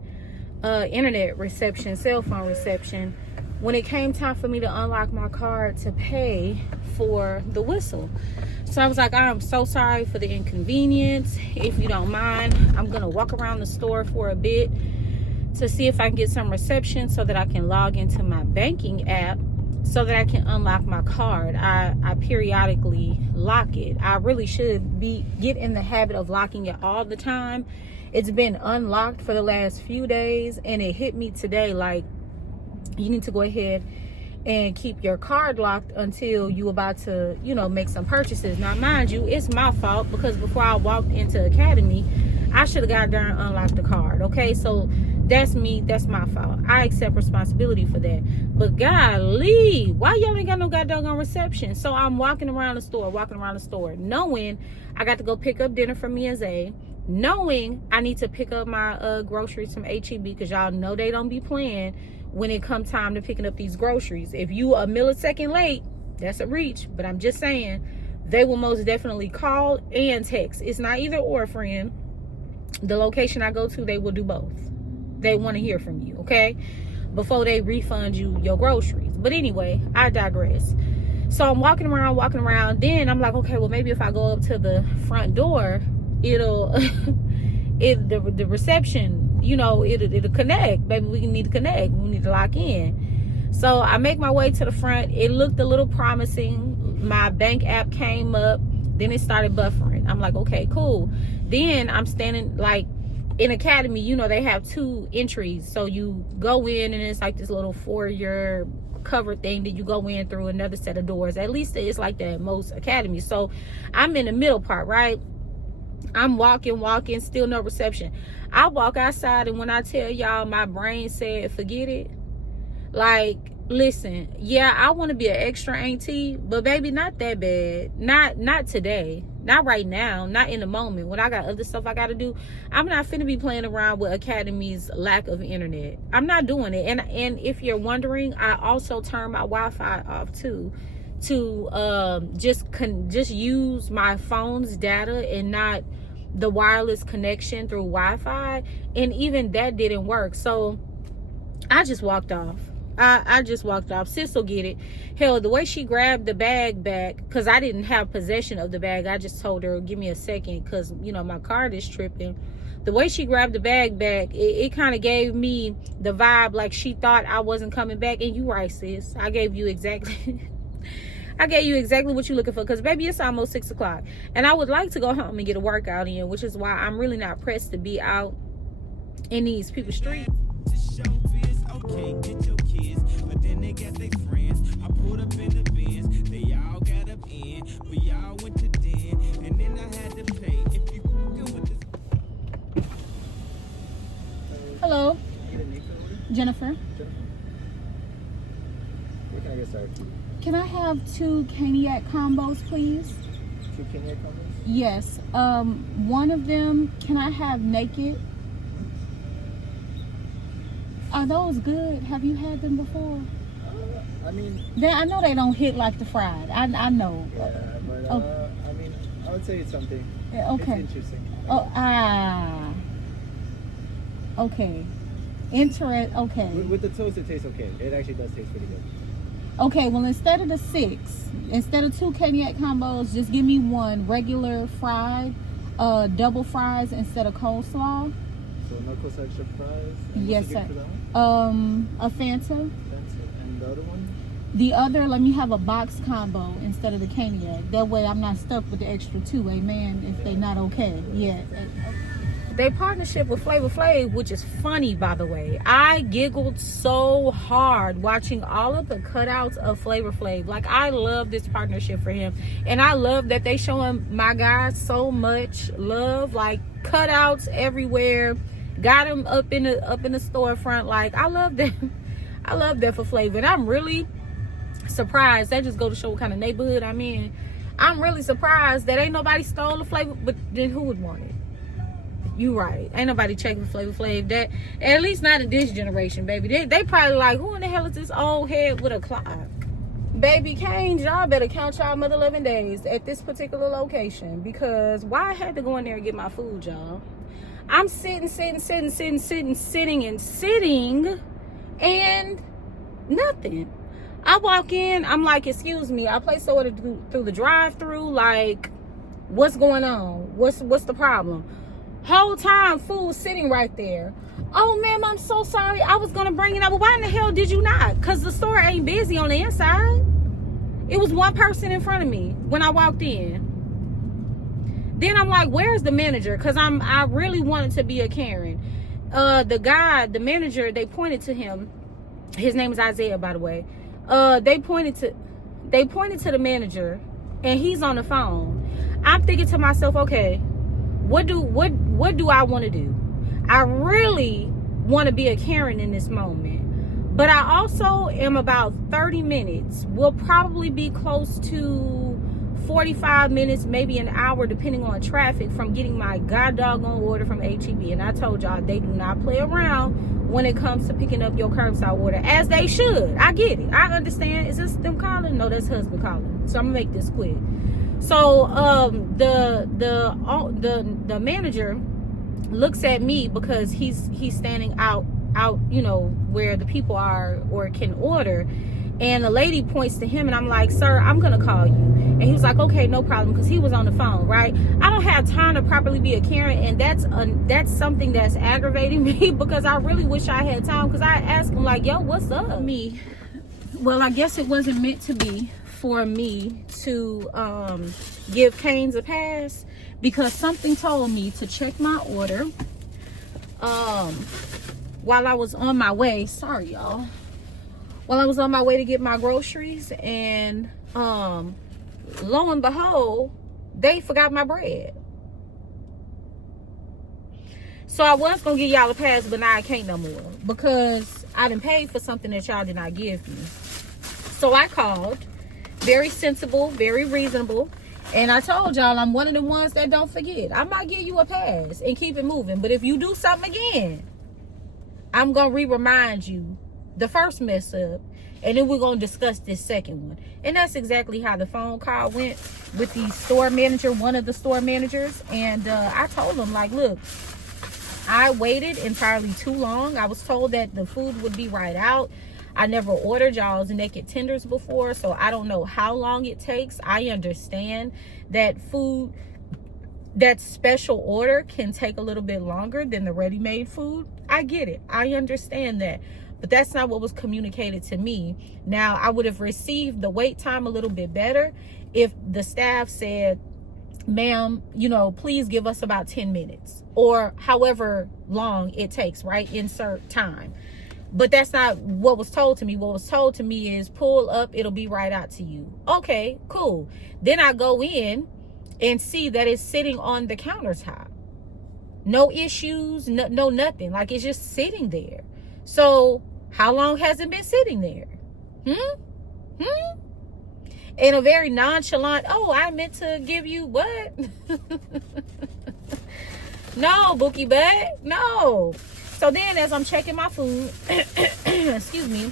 internet reception, cell phone reception, when it came time for me to unlock my card to pay for the whistle. So I was like, I'm so sorry for the inconvenience. If you don't mind, I'm gonna walk around the store for a bit to see if I can get some reception so that I can log into my banking app so that I can unlock my card. I periodically lock it. I really should get in the habit of locking it all the time. It's been unlocked for the last few days, and it hit me today, like, you need to go ahead and keep your card locked until you about to, you know, make some purchases. Now, mind you, it's my fault, because before I walked into Academy, I should have got there and unlocked the card, okay? So that's me. That's my fault. I accept responsibility for that. But golly, why y'all ain't got no goddamn reception? So I'm walking around the store, knowing I got to go pick up dinner for me and Zay, knowing I need to pick up my groceries from HEB, because y'all know they don't be playing when it comes time to picking up these groceries. If you a millisecond late, that's a reach. But I'm just saying, they will most definitely call and text. It's not either or, friend. The location I go to, they will do both. They want to hear from you, okay? Before they refund you your groceries. But anyway, I digress. So I'm walking around. Then I'm like, okay, well, maybe if I go up to the front door, it'll the reception, you know, it'll connect. Maybe we need to connect. We need to lock in. So I make my way to the front. It looked a little promising. My bank app came up. Then it started buffering. I'm like, okay, cool. Then I'm standing, like, in Academy, you know, they have 2 entries. So you go in, and it's like this little foyer covered thing that you go in through another set of doors. At least it's like that at most academies. So I'm in the middle part, right? I'm walking, still no reception. I walk outside, and when I tell y'all, my brain said, forget it. Like, listen, yeah, I want to be an extra auntie, but baby, not that bad. Not today. Not right now, not in the moment. When I got other stuff I got to do, I'm not finna be playing around with Academy's lack of internet. I'm not doing it. And if you're wondering, I also turn my Wi-Fi off too, to just use my phone's data and not the wireless connection through Wi-Fi. And even that didn't work. So I just walked off. I just walked off. Sis will get it. Hell, the way she grabbed the bag back, because I didn't have possession of the bag. I just told her, give me a second, because, you know, my card is tripping. The way she grabbed the bag back, it kind of gave me the vibe like she thought I wasn't coming back. And you right, sis. I gave you exactly... I gave you exactly what you're looking for, because, baby, it's almost 6 o'clock. And I would like to go home and get a workout in, which is why I'm really not pressed to be out in these people's streets. Okay, get your kids, but then they got their friends. I pulled up in the Benz, they all got up in. We all went to den, and then I had to pay. If you fucking with this. Hello, Jennifer. Where can I get started? Can I have 2 caniac combos, please? 2 Kenya combos? Yes. One of them, can I have naked? Are those good? Have you had them before? I mean... I know they don't hit like the fried. I know. Yeah, but I mean, I would say it's something. Okay. It's interesting. Okay. Okay. With the toast, it tastes okay. It actually does taste pretty good. Okay, well, instead of the 6, instead of 2 caniac combos, just give me 1 regular fried, double fries instead of coleslaw. So no coleslaw, extra fries? And Yes, what's the sir. drink for that one? A Fanta. That's it. And the other one? The other, let me have a box combo instead of the caniac. That way I'm not stuck with the extra 2, amen, if they're not okay. Yeah. They partnership with Flavor Flav, which is funny, by the way. I giggled so hard watching all of the cutouts of Flavor Flav. Like, I love this partnership for him. And I love that they showing my guys so much love. Like, cutouts everywhere. Got him up in the storefront. Like, I love that. I love that for Flavor. And I'm really surprised. That just go to show what kind of neighborhood I'm in. I'm really surprised that ain't nobody stole the Flavor. But then who would want it? You right. Ain't nobody checking for Flavor Flav. That, at least not in this generation, baby. They probably like, who in the hell is this old head with a clock? Baby Kane, y'all better count y'all mother 11 days at this particular location, because why I had to go in there and get my food, y'all? I'm sitting, and nothing. I walk in, I'm like, excuse me, I placed the order through the drive-through. Like, what's going on? What's the problem? Whole time food sitting right there. Oh, ma'am, I'm so sorry. I was gonna bring it up. But why in the hell did you not? Because the store ain't busy on the inside. It was 1 person in front of me when I walked in. Then I'm like, where's the manager? Because I really wanted to be a Karen. The manager, they pointed to him. His name is Isaiah, by the way. They pointed to the manager, and he's on the phone. I'm thinking to myself, okay, what do I want to do? I really want to be a Karen in this moment, but I also am about 30 minutes. We'll probably be close to 45 minutes, maybe an hour, depending on traffic, from getting my god doggone order from HEB. And I told y'all, they do not play around when it comes to picking up your curbside order, as they should. I get it. I understand. Is this them calling? No, that's husband calling. So I'm gonna make this quick. So the manager looks at me because he's standing out, you know, where the people are or can order. And the lady points to him, and I'm like, sir, I'm gonna call you. And he was like, okay, no problem, because he was on the phone, right? I don't have time to properly be a Karen, and that's something that's aggravating me, because I really wish I had time, because I asked him, like, yo, what's up? Me, well, I guess it wasn't meant to be for me to give Cane's a pass, because something told me to check my order while I was on my way. Sorry, y'all. While I was on my way to get my groceries, and lo and behold, they forgot my bread. So I was gonna give y'all a pass, but now I can't no more, because I done paid for something that y'all did not give me. So I called, very sensible, very reasonable, And I told y'all I'm one of the ones that don't forget. I might give you a pass and keep it moving. But if you do something again, I'm going to remind you the first mess up. And then we're going to discuss this second one. And that's exactly how the phone call went with the store manager, one of the store managers. And I told him, like, look, I waited entirely too long. I was told that the food would be right out. I never ordered y'all's naked tenders before, so I don't know how long it takes. I understand that food, that special order can take a little bit longer than the ready-made food. I get it. I understand that. But that's not what was communicated to me. Now, I would have received the wait time a little bit better if the staff said, ma'am, you know, please give us about 10 minutes or however long it takes, right? Insert time. But that's not what was told to me. What was told to me is pull up, it'll be right out to you. Okay, cool. Then I go in and see that it's sitting on the countertop. No issues, no nothing. Like, it's just sitting there. So how long has it been sitting there? In a very nonchalant, oh, I meant to give you what? No, Bookie Bag, no. So then as I'm checking my food, excuse me,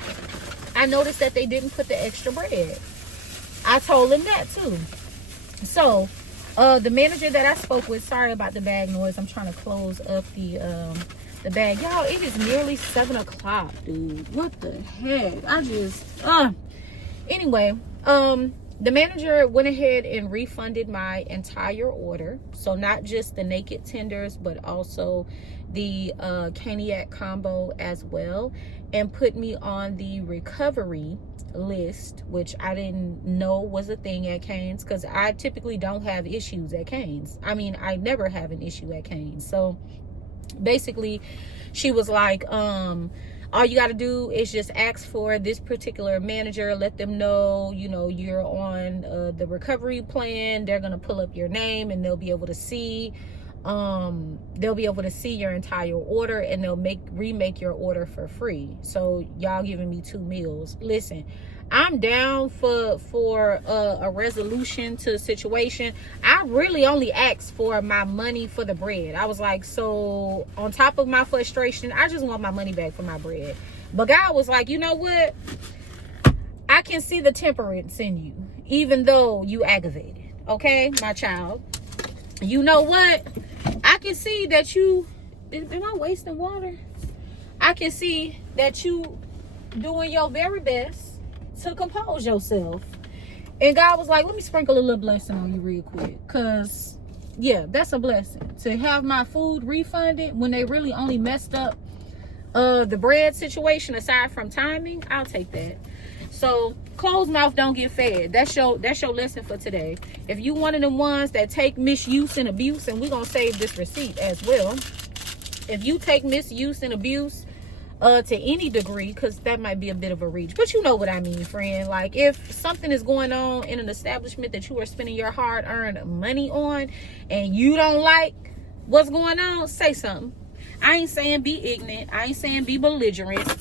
I noticed that they didn't put the extra bread. I told them that too. So the manager that I spoke with, sorry about the bag noise. I'm trying to close up the bag. Y'all, it is nearly 7 o'clock, dude. What the heck? I just, anyway, the manager went ahead and refunded my entire order. So not just the naked tenders, but also the caniac combo as well, and put me on the recovery list, which I didn't know was a thing at Cane's, because I typically don't have issues at Cane's. I mean, I never have an issue at Cane's. So basically she was like, all you got to do is just ask for this particular manager, let them know, you know, you're on the recovery plan. They're gonna pull up your name and they'll be able to see your entire order, and they'll remake your order for free. So y'all giving me 2 meals. Listen, I'm down for a resolution to the situation. I really only asked for my money for the bread. I was like, so on top of my frustration, I just want my money back for my bread. But God was like, you know what? I can see the temperance in you, even though you aggravated. Okay, my child. You know what? I can see that you, am I wasting water? I can see that you doing your very best to compose yourself. And God was like, let me sprinkle a little blessing on you real quick. Because, yeah, that's a blessing. To have my food refunded when they really only messed up the bread situation aside from timing, I'll take that. So closed mouth don't get fed. That's your lesson for today. If you one of the ones that take misuse and abuse, and we're gonna save this receipt as well. If you take misuse and abuse to any degree, because that might be a bit of a reach, but you know what I mean, friend. Like, if something is going on in an establishment that you are spending your hard-earned money on and you don't like what's going on, say something. I ain't saying be ignorant. I ain't saying be belligerent.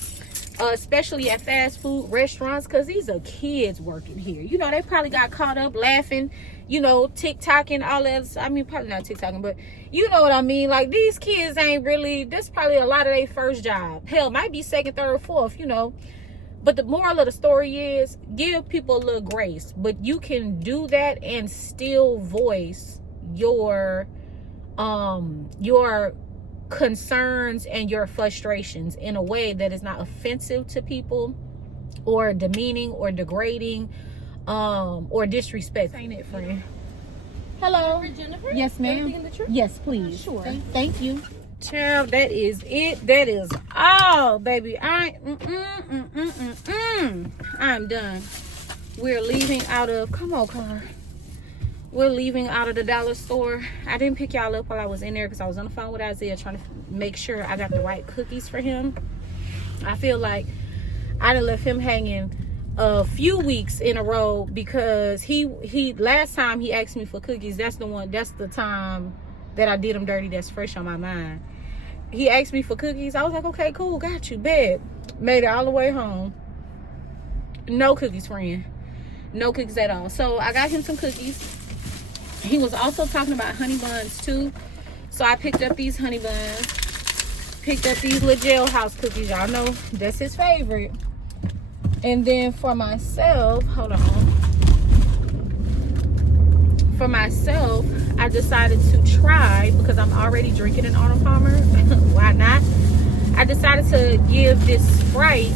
Especially at fast food restaurants, because these are kids working here. You know, they probably got caught up laughing, you know, TikToking, all that. I mean, probably not TikToking, but you know what I mean. Like, these kids ain't really, this probably a lot of their first job. Hell, might be second, third, fourth, you know. But the moral of the story is, give people a little grace. But you can do that and still voice your concerns and your frustrations in a way that is not offensive to people or demeaning or degrading or disrespectful. Ain't it, friend? Hello. Jennifer? Yes, ma'am. Everything in the truck? Yes, please. Sure. Thank you. Child, that is it. That is all, baby. I'm done. We're leaving out of, come on, car. We're leaving out of the dollar store. I didn't pick y'all up while I was in there because I was on the phone with Isaiah trying to make sure I got the right cookies for him. I feel like I done left him hanging a few weeks in a row because he last time he asked me for cookies, that's the time that I did him dirty. That's fresh on my mind. He asked me for cookies. I was like, okay, cool, got you, bet. Made it all the way home. No cookies, friend. No cookies at all. So I got him some cookies. He was also talking about honey buns too. So I picked up these honey buns. Picked up these little jailhouse cookies. Y'all know that's his favorite. And then for myself, hold on. For myself, I decided to try, because I'm already drinking an Arnold Palmer. Why not? I decided to give this Sprite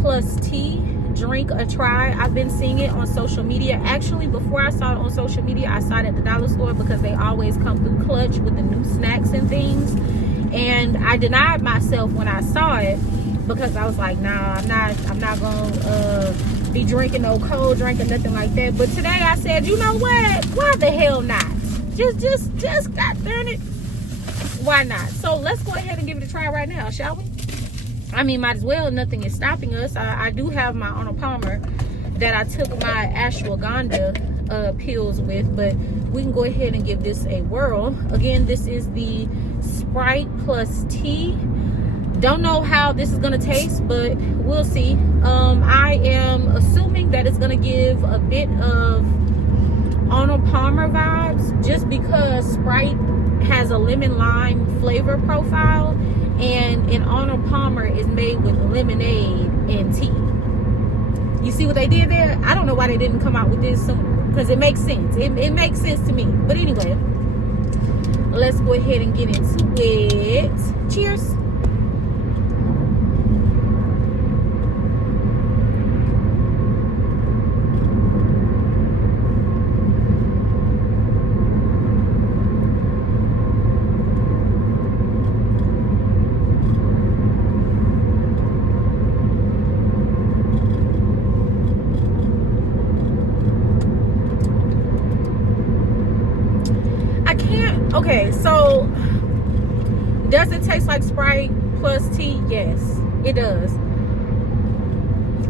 plus tea drink a try. I've been seeing it on social media. Actually, before I saw it on social media, I saw it at the dollar store because they always come through clutch with the new snacks and things. And I denied myself when I saw it because I was like, nah, I'm not gonna be drinking no cold drink or nothing like that. But today I said, you know what? Why the hell not? Just God darn it. Why not? So let's go ahead and give it a try right now, shall we? I mean, might as well. Nothing is stopping us. I do have my Arnold Palmer that I took my ashwagandha pills with, but we can go ahead and give this a whirl. Again, this is the Sprite plus tea. Don't know how this is gonna taste, but we'll see. I am assuming that it's gonna give a bit of Arnold Palmer vibes, just because Sprite has a lemon lime flavor profile, and an Arnold Palmer is made with lemonade and tea. You see what they did there? I don't know why they didn't come out with this sooner, because it makes sense. It makes sense to me. But anyway, let's go ahead and get into it. Cheers. Okay, so does it taste like Sprite plus tea? Yes, it does.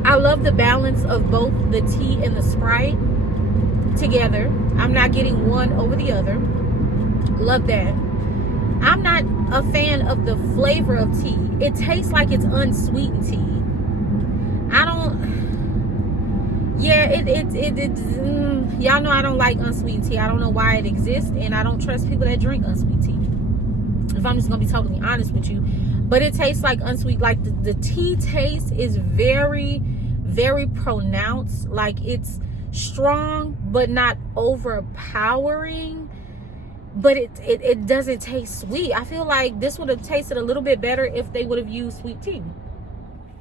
I love the balance of both the tea and the Sprite together. I'm not getting one over the other. Love that. I'm not a fan of the flavor of tea. It tastes like it's unsweetened tea. Y'all know I don't like unsweetened tea. I don't know why it exists, and I don't trust people that drink unsweet tea, if I'm just gonna be totally honest with you. But it tastes like unsweet. Like the tea taste is very, very pronounced. Like it's strong but not overpowering, but it doesn't taste sweet. I feel like this would have tasted a little bit better if they would have used sweet tea.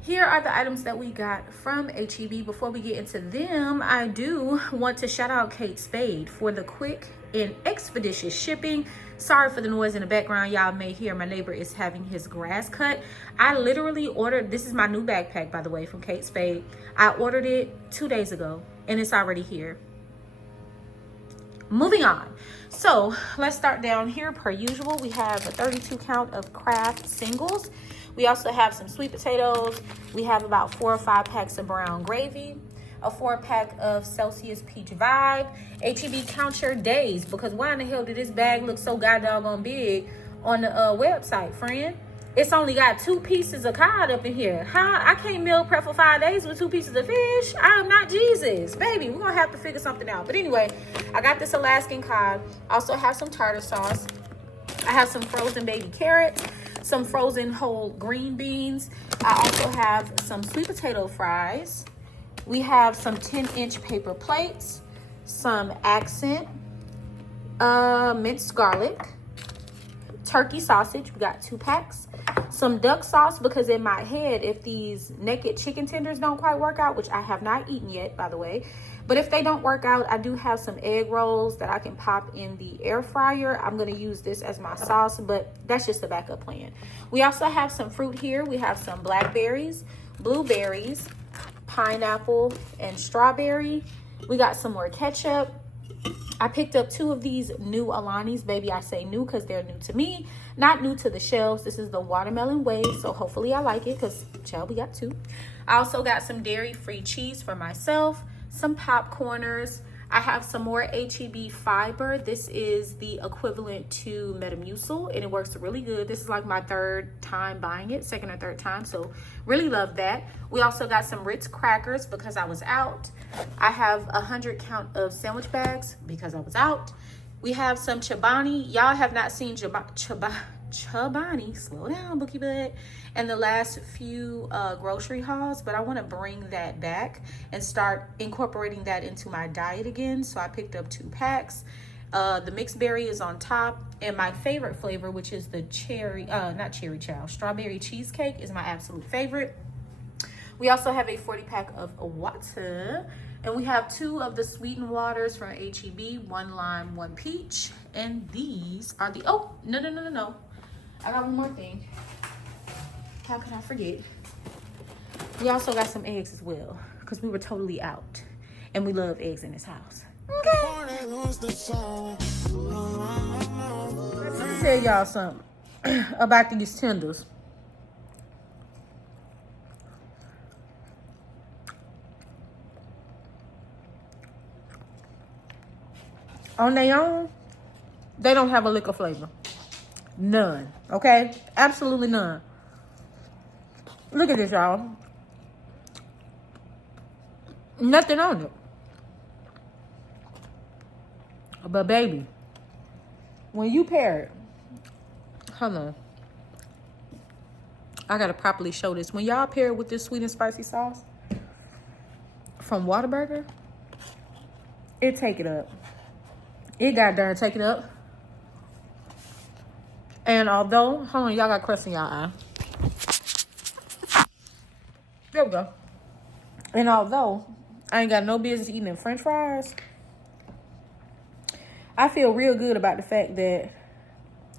Here are the items that we got from HEB. Before we get into them, I do want to shout out Kate Spade for the quick and expeditious shipping. Sorry for the noise in the background. Y'all may hear my neighbor is having his grass cut. I literally ordered, this is my new backpack, by the way, from Kate Spade. I ordered it 2 days ago and it's already here. Moving on. So let's start down here. Per usual, we have a 32 count of Kraft singles. We also have some sweet potatoes. We have about 4 or 5 packs of brown gravy, a 4-pack of Celsius Peach Vibe. HEB, count your days, because why in the hell did this bag look so goddamn big on the website, friend? It's only got 2 pieces of cod up in here. How? I can't meal prep for 5 days with 2 pieces of fish. I'm not Jesus. Baby, we're going to have to figure something out. But anyway, I got this Alaskan cod. Also have some tartar sauce. I have some frozen baby carrots, some frozen whole green beans. I also have some sweet potato fries. We have some 10-inch paper plates, some accent, minced garlic, turkey sausage. We got 2 packs. Some duck sauce, because in my head, if these naked chicken tenders don't quite work out, which I have not eaten yet, by the way, but if they don't work out, I do have some egg rolls that I can pop in the air fryer. I'm going to use this as my sauce, but that's just a backup plan. We also have some fruit here. We have some blackberries, blueberries, pineapple, and strawberry. We got some more ketchup. I picked up 2 of these new Alanis. Baby, I say new because they're new to me, not new to the shelves. This is the watermelon wave, so hopefully I like it because, child, we got 2. I also got some dairy-free cheese for myself, some popcorners. I have some more HEB fiber. This is the equivalent to Metamucil, and it works really good. This is like my third time buying it, second or third time, so really love that. We also got some Ritz crackers because I was out. I have 100 count of sandwich bags because I was out. We have some Chobani. Y'all have not seen Chobani, slow down, Bookie Bud, and the last few grocery hauls, but I want to bring that back and start incorporating that into my diet again. So I picked up 2 packs. The mixed berry is on top, and my favorite flavor, which is the strawberry cheesecake, is my absolute favorite. We also have a 40 pack of water, and we have 2 of the sweetened waters from HEB, 1 lime, 1 peach, and these are the, oh, no. I got one more thing. How could I forget? We also got some eggs as well, because we were totally out, and we love eggs in this house. Okay. Let me tell y'all something about these tenders. On their own, they don't have a lick of flavor. None. Okay? Absolutely none. Look at this, y'all. Nothing on it. But baby, when you pair it, hold on. I gotta properly show this. When y'all pair it with this sweet and spicy sauce from Whataburger, it take it up. It got darn take it up. And although, hold on, y'all got crust in y'all eye. There we go. And although I ain't got no business eating French fries, I feel real good about the fact that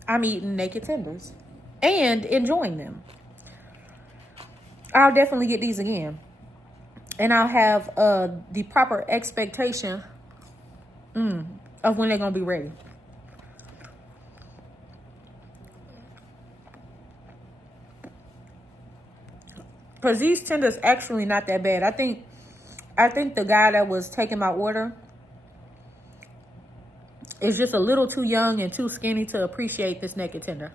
I'm eating naked tenders and enjoying them. I'll definitely get these again. And I'll have the proper expectation of when they're going to be ready. Because these tenders actually not that bad. I think the guy that was taking my order is just a little too young and too skinny to appreciate this naked tender.